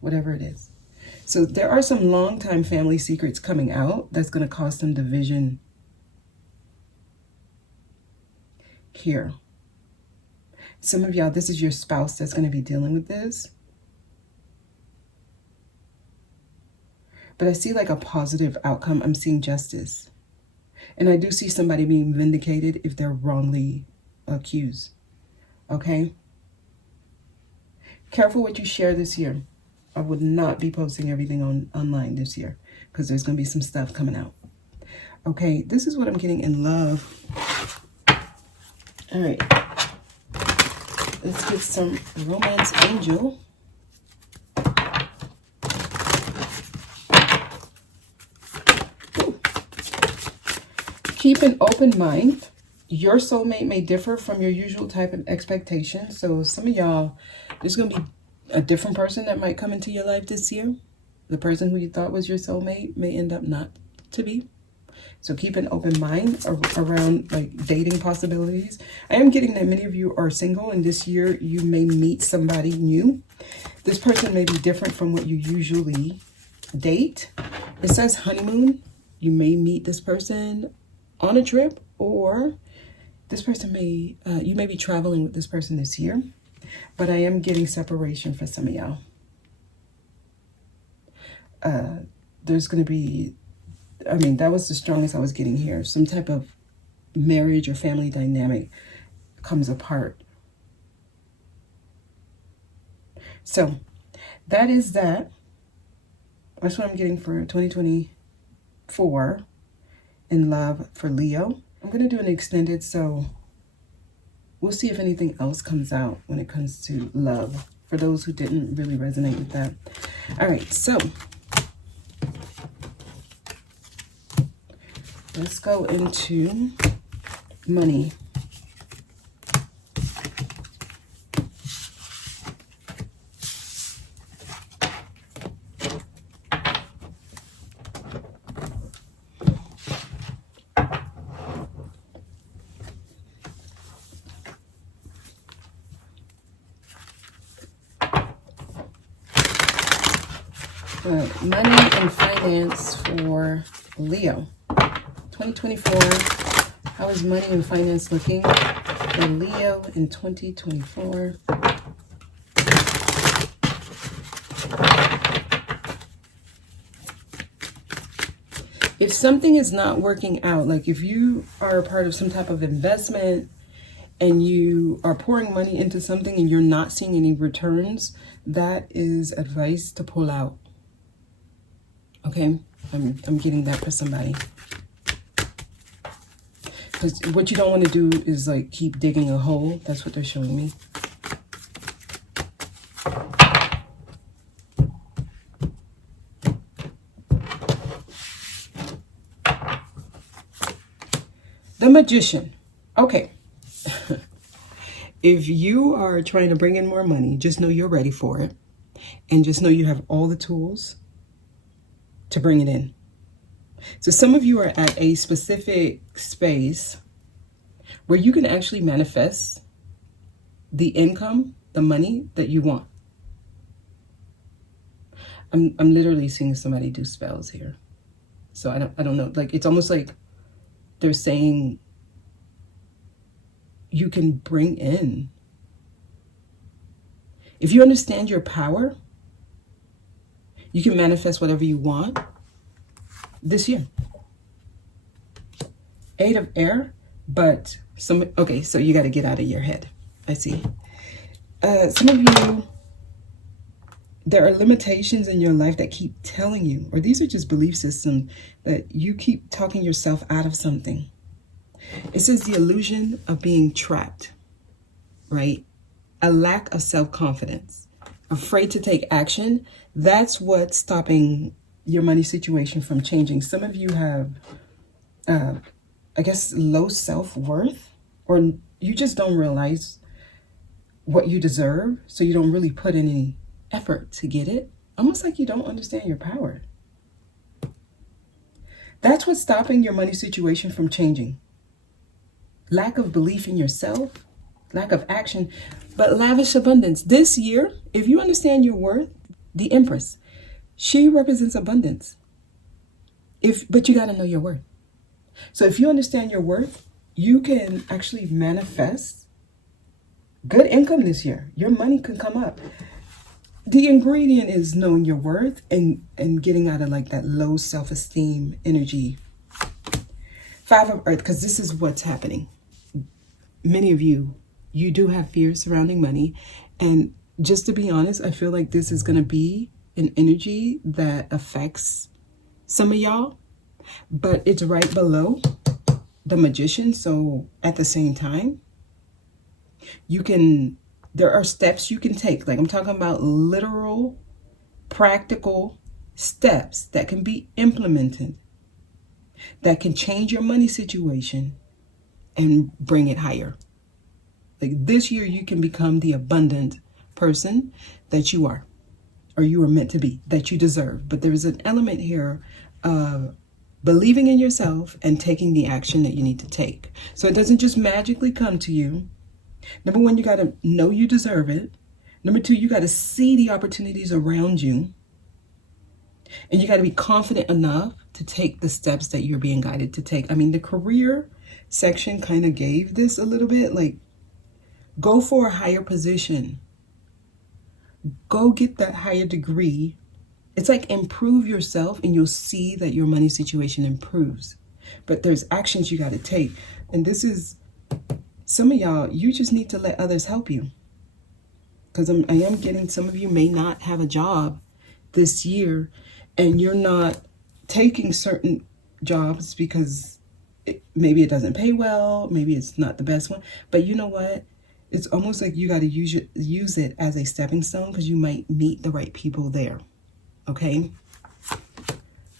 whatever it is. So there are some long-time family secrets coming out that's going to cause some division here. Some of y'all, this is your spouse that's going to be dealing with this. But I see like a positive outcome. I'm seeing justice. And I do see somebody being vindicated if they're wrongly accused. Okay? Careful what you share this year. I would not be posting everything online this year because there's going to be some stuff coming out. Okay, this is what I'm getting in love. All right. Let's get some romance angel. Keep an open mind. Your soulmate may differ from your usual type of expectation. So some of y'all, there's going to be a different person that might come into your life this year. The person who you thought was your soulmate may end up not to be. So keep an open mind around like dating possibilities. I am getting that many of you are single and this year you may meet somebody new. This person may be different from what you usually date. It says honeymoon. You may meet this person on a trip, or this person may, you may be traveling with this person this year. But I am getting separation for some of y'all. There's going to be, I mean, that was the strongest I was getting here. Some type of marriage or family dynamic comes apart. So that is that. That's what I'm getting for 2024 in love for Leo. I'm going to do an extended, so we'll see if anything else comes out when it comes to love for those who didn't really resonate with that. All right, so let's go into money. Money and finance for Leo. 2024, how is money and finance looking for Leo in 2024? If something is not working out, like if you are a part of some type of investment and you are pouring money into something and you're not seeing any returns, that is advice to pull out. Okay, I'm getting that for somebody. Because what you don't want to do is like keep digging a hole. That's what they're showing me. The Magician. Okay. If you are trying to bring in more money, just know you're ready for it. And just know you have all the tools to bring it in. So some of you are at a specific space where you can actually manifest the income, the money that you want. I'm literally seeing somebody do spells here. So I don't know. Like, it's almost like they're saying you can bring in. If you understand your power, you can manifest whatever you want this year. 8 of air, but okay, so you got to get out of your head. I see. Some of you, there are limitations in your life that keep telling you, or these are just belief systems that you keep talking yourself out of something. It says the illusion of being trapped, right? A lack of self-confidence, afraid to take action. That's what's stopping your money situation from changing. Some of you have, I guess, low self-worth, or you just don't realize what you deserve, so you don't really put in any effort to get it. Almost like you don't understand your power. That's what's stopping your money situation from changing. Lack of belief in yourself, lack of action, but lavish abundance. This year, if you understand your worth, the Empress, she represents abundance. But you got to know your worth. So if you understand your worth, you can actually manifest good income this year. Your money can come up. The ingredient is knowing your worth and getting out of like that low self-esteem energy. 5 of Earth, because this is what's happening. Many of you do have fears surrounding money. And just to be honest, I feel like this is going to be an energy that affects some of y'all. But it's right below the Magician. So at the same time, there are steps you can take. Like I'm talking about literal, practical steps that can be implemented, that can change your money situation and bring it higher. Like this year, you can become the abundant person that you are, or you are meant to be, that you deserve. But there is an element here of believing in yourself and taking the action that you need to take. So it doesn't just magically come to you. Number 1, you got to know you deserve it. Number 2, you got to see the opportunities around you. And you got to be confident enough to take the steps that you're being guided to take. I mean, the career section kind of gave this a little bit, like go for a higher position. Go get that higher degree. It's like improve yourself and you'll see that your money situation improves. But there's actions you got to take. And this is, some of y'all, you just need to let others help you. Because I am getting, some of you may not have a job this year and you're not taking certain jobs because maybe it doesn't pay well, maybe it's not the best one. But you know what? It's almost like you got to use it as a stepping stone because you might meet the right people there. Okay?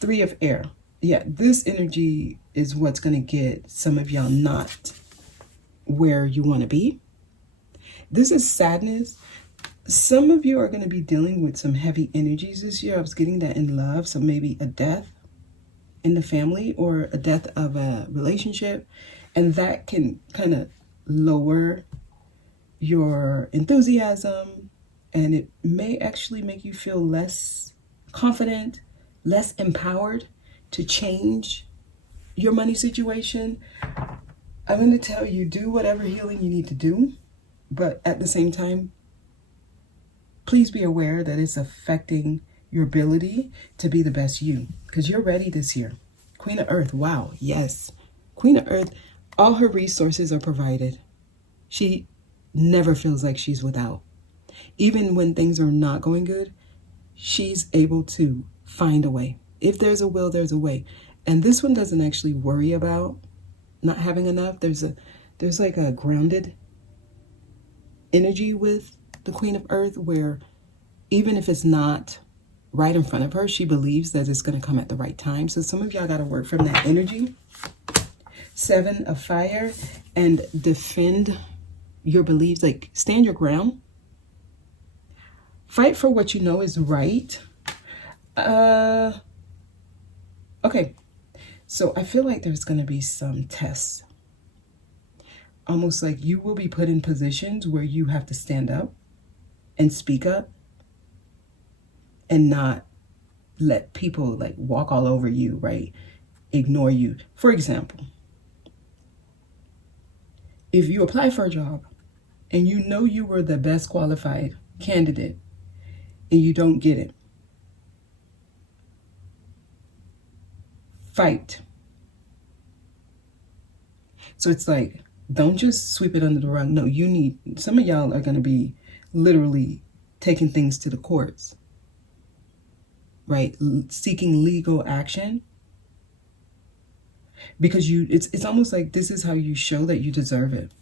3 of air. Yeah, this energy is what's going to get some of y'all not where you want to be. This is sadness. Some of you are going to be dealing with some heavy energies this year. I was getting that in love. So maybe a death in the family or a death of a relationship. And that can kind of lower your enthusiasm. And it may actually make you feel less confident, less empowered to change your money situation. I'm going to tell you, do whatever healing you need to do. But at the same time, please be aware that it's affecting your ability to be the best you. Because you're ready this year. Queen of Earth, wow, yes. Queen of Earth, all her resources are provided. She never feels like she's without. Even when things are not going good, she's able to find a way. If there's a will, there's a way. And this one doesn't actually worry about not having enough. There's like a grounded energy with the Queen of Earth where even if it's not right in front of her, she believes that it's going to come at the right time. So some of y'all got to work from that energy. 7 of fire, and defend your beliefs. Like stand your ground. Fight for what you know is right. Okay. So I feel like there's going to be some tests. Almost like you will be put in positions where you have to stand up and speak up and not let people like walk all over you, right? Ignore you. For example, If you apply for a job and you know you were the best qualified candidate and you don't get it, fight. So it's like, don't just sweep it under the rug. No, you need, some of y'all are going to be literally taking things to the courts, right? Seeking legal action. Because it's almost like this is how you show that you deserve it,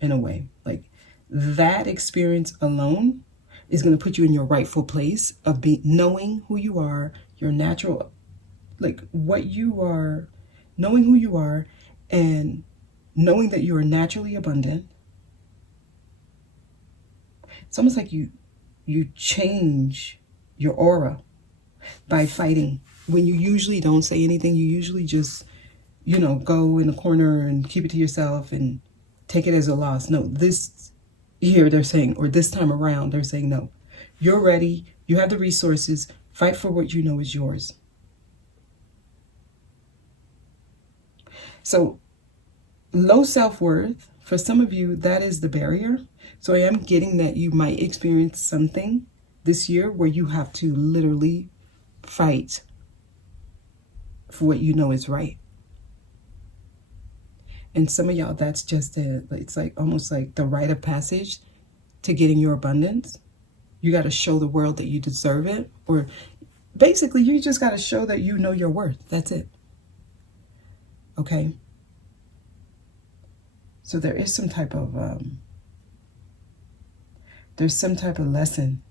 in a way. Like, that experience alone is going to put you in your rightful place of knowing who you are, your natural, like what you are, knowing who you are, and knowing that you are naturally abundant. It's almost like you change your aura by fighting. When you usually don't say anything, you usually just, go in a corner and keep it to yourself and take it as a loss. No, this here they're saying, or this time around, they're saying, no, you're ready. You have the resources. Fight for what you know is yours. So low self-worth, for some of you, that is the barrier. So I am getting that you might experience something this year where you have to literally fight for what you know is right. And some of y'all, that's just it's like almost like the rite of passage to getting your abundance. You got to show the world that you deserve it. Or basically, you just got to show that you know your worth. That's it. Okay? So there is some type of, lesson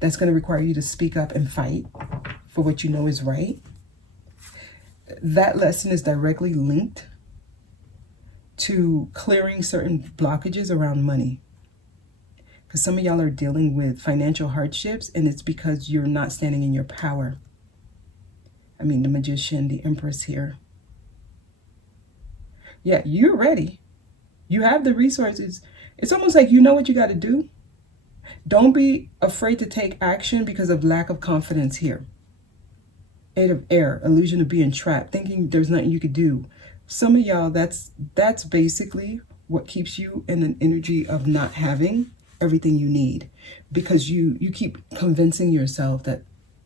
that's going to require you to speak up and fight for what you know is right. That lesson is directly linked to clearing certain blockages around money. Because some of y'all are dealing with financial hardships, and it's because you're not standing in your power. I mean, the Magician, the Empress here. Yeah, you're ready. You have the resources. It's almost like you know what you got to do. Don't be afraid to take action because of lack of confidence here. Eight of Air, illusion of being trapped, thinking there's nothing you could do. Some of y'all, that's basically what keeps you in an energy of not having everything you need, because you keep convincing yourself that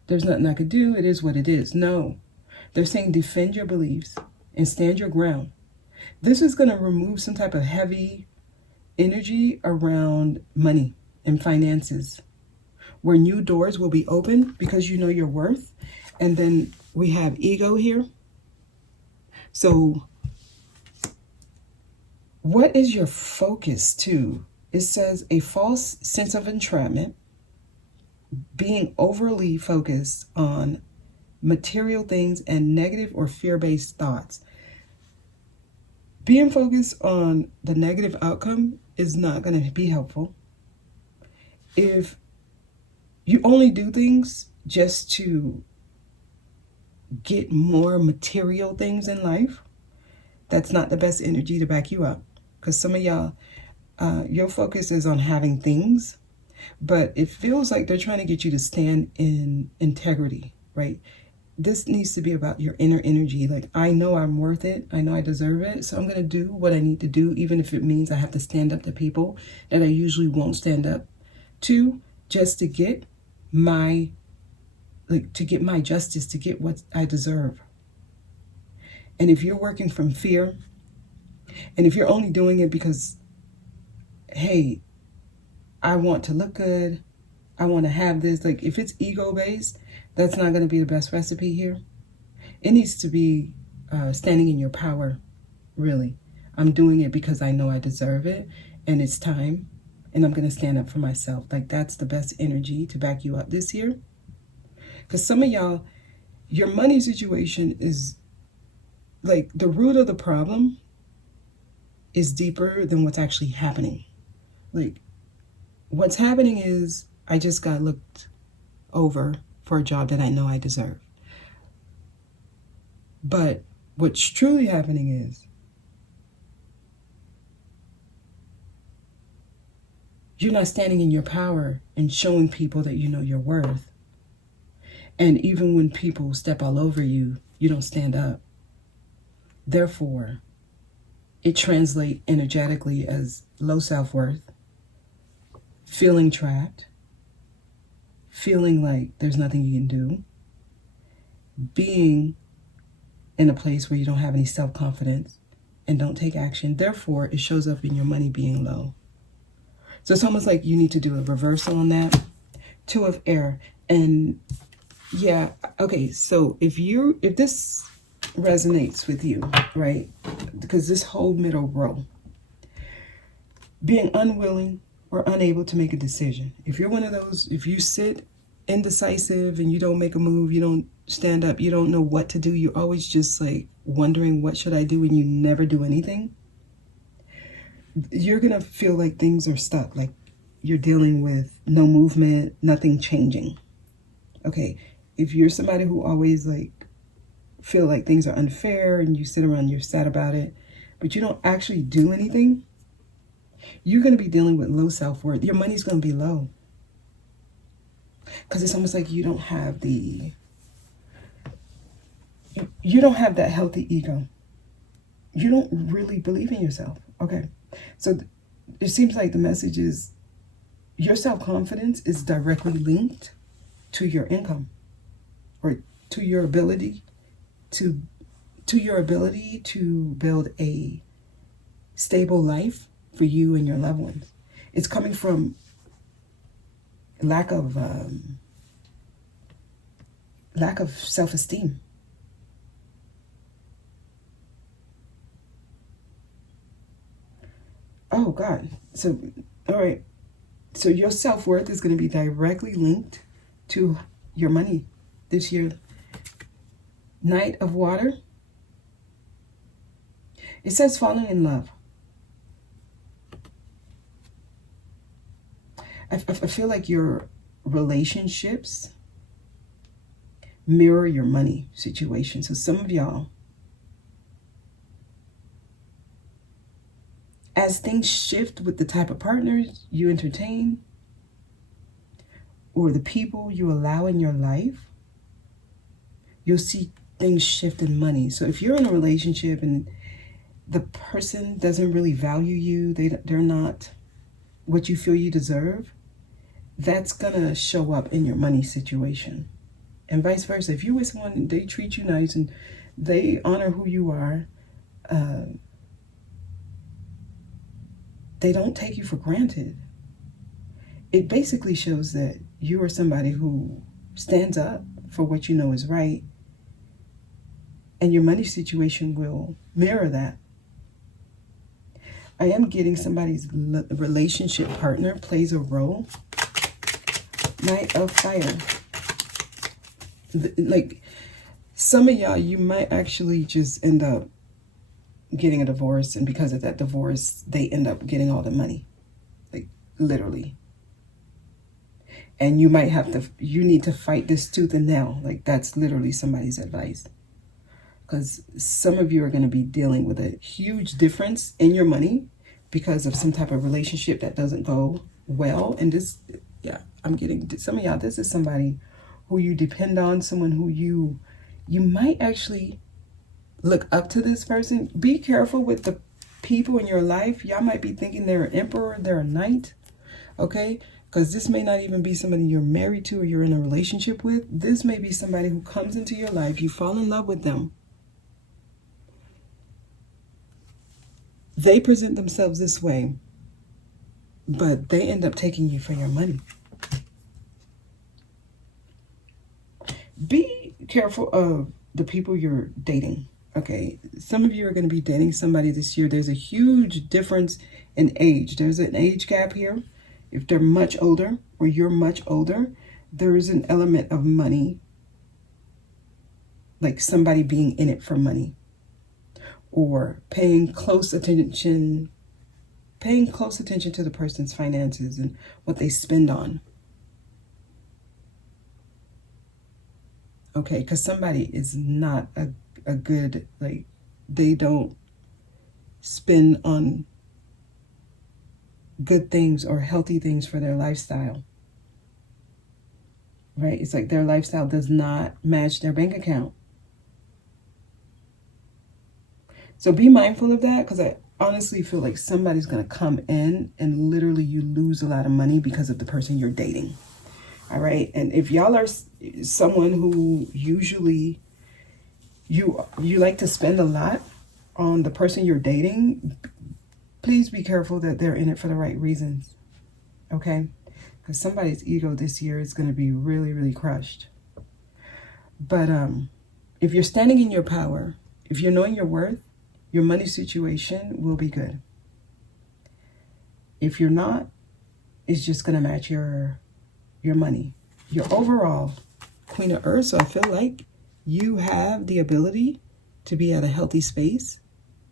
there's nothing I could do. It is what it is. No, they're saying defend your beliefs and stand your ground. This is going to remove some type of heavy energy around money and finances, where new doors will be open because you know your worth. And then we have ego here. So what is your focus to? It says a false sense of entrapment, being overly focused on material things and negative or fear-based thoughts. Being focused on the negative outcome is not going to be helpful. If you only do things just to get more material things in life, that's not the best energy to back you up. Because some of y'all, your focus is on having things, but it feels like they're trying to get you to stand in integrity, right? This needs to be about your inner energy. Like, I know I'm worth it. I know I deserve it. So I'm going to do what I need to do, even if it means I have to stand up to people that I usually won't stand up to, just to get my justice, to get what I deserve. And if you're working from fear, and if you're only doing it because, hey, I want to look good, I want to have this, like if it's ego-based, that's not going to be the best recipe here. It needs to be standing in your power, really. I'm doing it because I know I deserve it, and it's time, and I'm going to stand up for myself. Like, that's the best energy to back you up this year. Because some of y'all, your money situation is like the root of the problem is deeper than what's actually happening. Like, what's happening is I just got looked over for a job that I know I deserve. But what's truly happening is you're not standing in your power and showing people that you know your worth. And even when people step all over you, you don't stand up. Therefore, it translates energetically as low self-worth, feeling trapped, feeling like there's nothing you can do, being in a place where you don't have any self-confidence and don't take action. Therefore, it shows up in your money being low. So it's almost like you need to do a reversal on that. Two of air. And yeah, okay, so if this resonates with you, right? Because this whole middle row, being unwilling or unable to make a decision. If you're one of those, if you sit indecisive and you don't make a move, you don't stand up, you don't know what to do, you're always just like wondering what should I do, and you never do anything, you're gonna feel like things are stuck, like you're dealing with no movement, nothing changing. Okay, if you're somebody who always like feel like things are unfair and you sit around, you're sad about it, but you don't actually do anything, you're going to be dealing with low self-worth. Your money's going to be low. Because it's almost like you don't have that healthy ego. You don't really believe in yourself. Okay. So it seems like the message is your self-confidence is directly linked to your income, or to your ability to build a stable life for you and your loved ones. It's coming from lack of self-esteem. Oh God. So, all right. So your self-worth is going to be directly linked to your money this year. Knight of Water. It says falling in love. I feel like your relationships mirror your money situation. So some of y'all, as things shift with the type of partners you entertain or the people you allow in your life, you'll see things shift in money. So if you're in a relationship and the person doesn't really value you, they're not what you feel you deserve, that's gonna show up in your money situation. And vice versa. If you're with someone, they treat you nice and they honor who you are, they don't take you for granted, it basically shows that you are somebody who stands up for what you know is right, and your money situation will mirror that. I am getting somebody's relationship partner plays a role. Knight of Fire. Like some of y'all, you might actually just end up getting a divorce, and because of that divorce, they end up getting all the money, like literally. And you might have to, you need to fight this tooth and nail. Like that's literally somebody's advice. Because some of you are going to be dealing with a huge difference in your money because of some type of relationship that doesn't go well. And this, yeah, I'm getting some of y'all, this is somebody who you depend on, someone who you might actually look up to this person. Be careful with the people in your life. Y'all might be thinking they're an emperor, they're a knight, okay? Because this may not even be somebody you're married to or you're in a relationship with. This may be somebody who comes into your life, you fall in love with them. They present themselves this way, but they end up taking you for your money. Be careful of the people you're dating, okay? Some of you are going to be dating somebody this year. There's a huge difference in age. There's an age gap here. If they're much older or you're much older, there is an element of money, like somebody being in it for money, or paying close attention to the person's finances and what they spend on. Okay, because somebody is not a good, like, they don't spend on good things or healthy things for their lifestyle. Right? It's like their lifestyle does not match their bank account. So be mindful of that, because honestly feel like somebody's going to come in and literally you lose a lot of money because of the person you're dating. All right. And if y'all are someone who usually you like to spend a lot on the person you're dating, please be careful that they're in it for the right reasons. Okay? Because somebody's ego this year is going to be really, really crushed. But if you're standing in your power, if you're knowing your worth, your money situation will be good. If you're not, it's just going to match your money. Your overall Queen of Earth. So I feel like you have the ability to be at a healthy space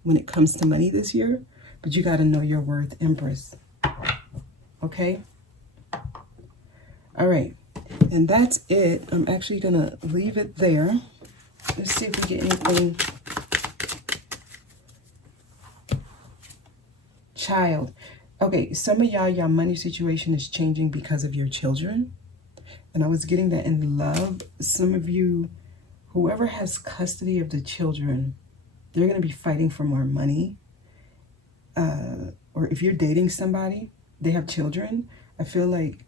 when it comes to money this year. But you got to know your worth, Empress. Okay? All right. And that's it. I'm actually going to leave it there. Let's see if we get anything. Child. Okay, some of y'all money situation is changing because of your children. And I was getting that in love. Some of you, whoever has custody of the children, they're going to be fighting for more money. Or if you're dating somebody, they have children, I feel like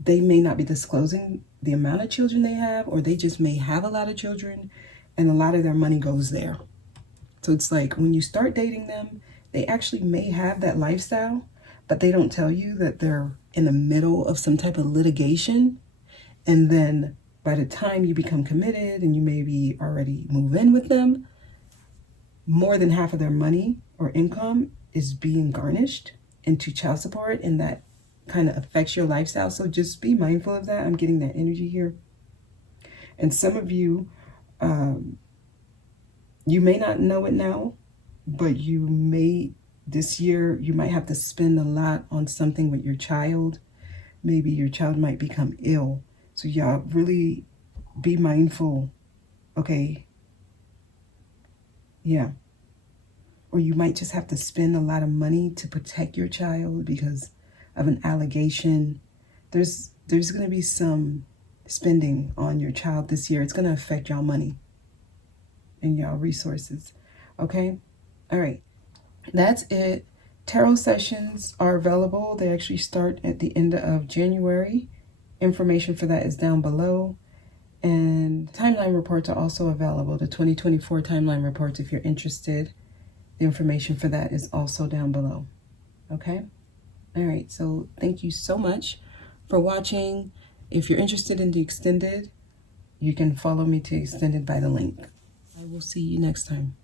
they may not be disclosing the amount of children they have, or they just may have a lot of children and a lot of their money goes there. So it's like when you start dating them, they actually may have that lifestyle, but they don't tell you that they're in the middle of some type of litigation. And then by the time you become committed and you maybe already move in with them, more than half of their money or income is being garnished into child support, and that kind of affects your lifestyle. So just be mindful of that. I'm getting that energy here. And some of you, you may not know it now, but you may, this year, you might have to spend a lot on something with your child. Maybe your child might become ill. So y'all really be mindful, okay? Yeah. Or you might just have to spend a lot of money to protect your child because of an allegation. There's going to be some spending on your child this year. It's going to affect y'all money and y'all resources. Okay? All right. That's it. Tarot sessions are available. They actually start at the end of January. Information for that is down below. And timeline reports are also available. The 2024 timeline reports, if you're interested. The information for that is also down below. Okay? All right. So thank you so much for watching. If you're interested in the extended, you can follow me to extended by the link. I will see you next time.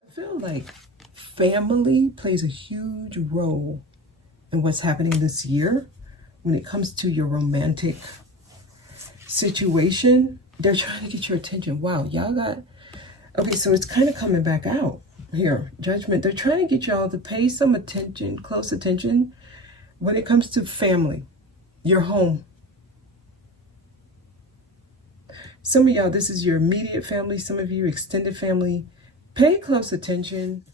I feel like family plays a huge role in what's happening this year when it comes to your romantic situation. They're trying to get your attention. Wow, y'all got... Okay, so it's kind of coming back out here. Judgment. They're trying to get y'all to pay some attention, close attention, when it comes to family, your home. Some of y'all, this is your immediate family. Some of you, extended family. Pay close attention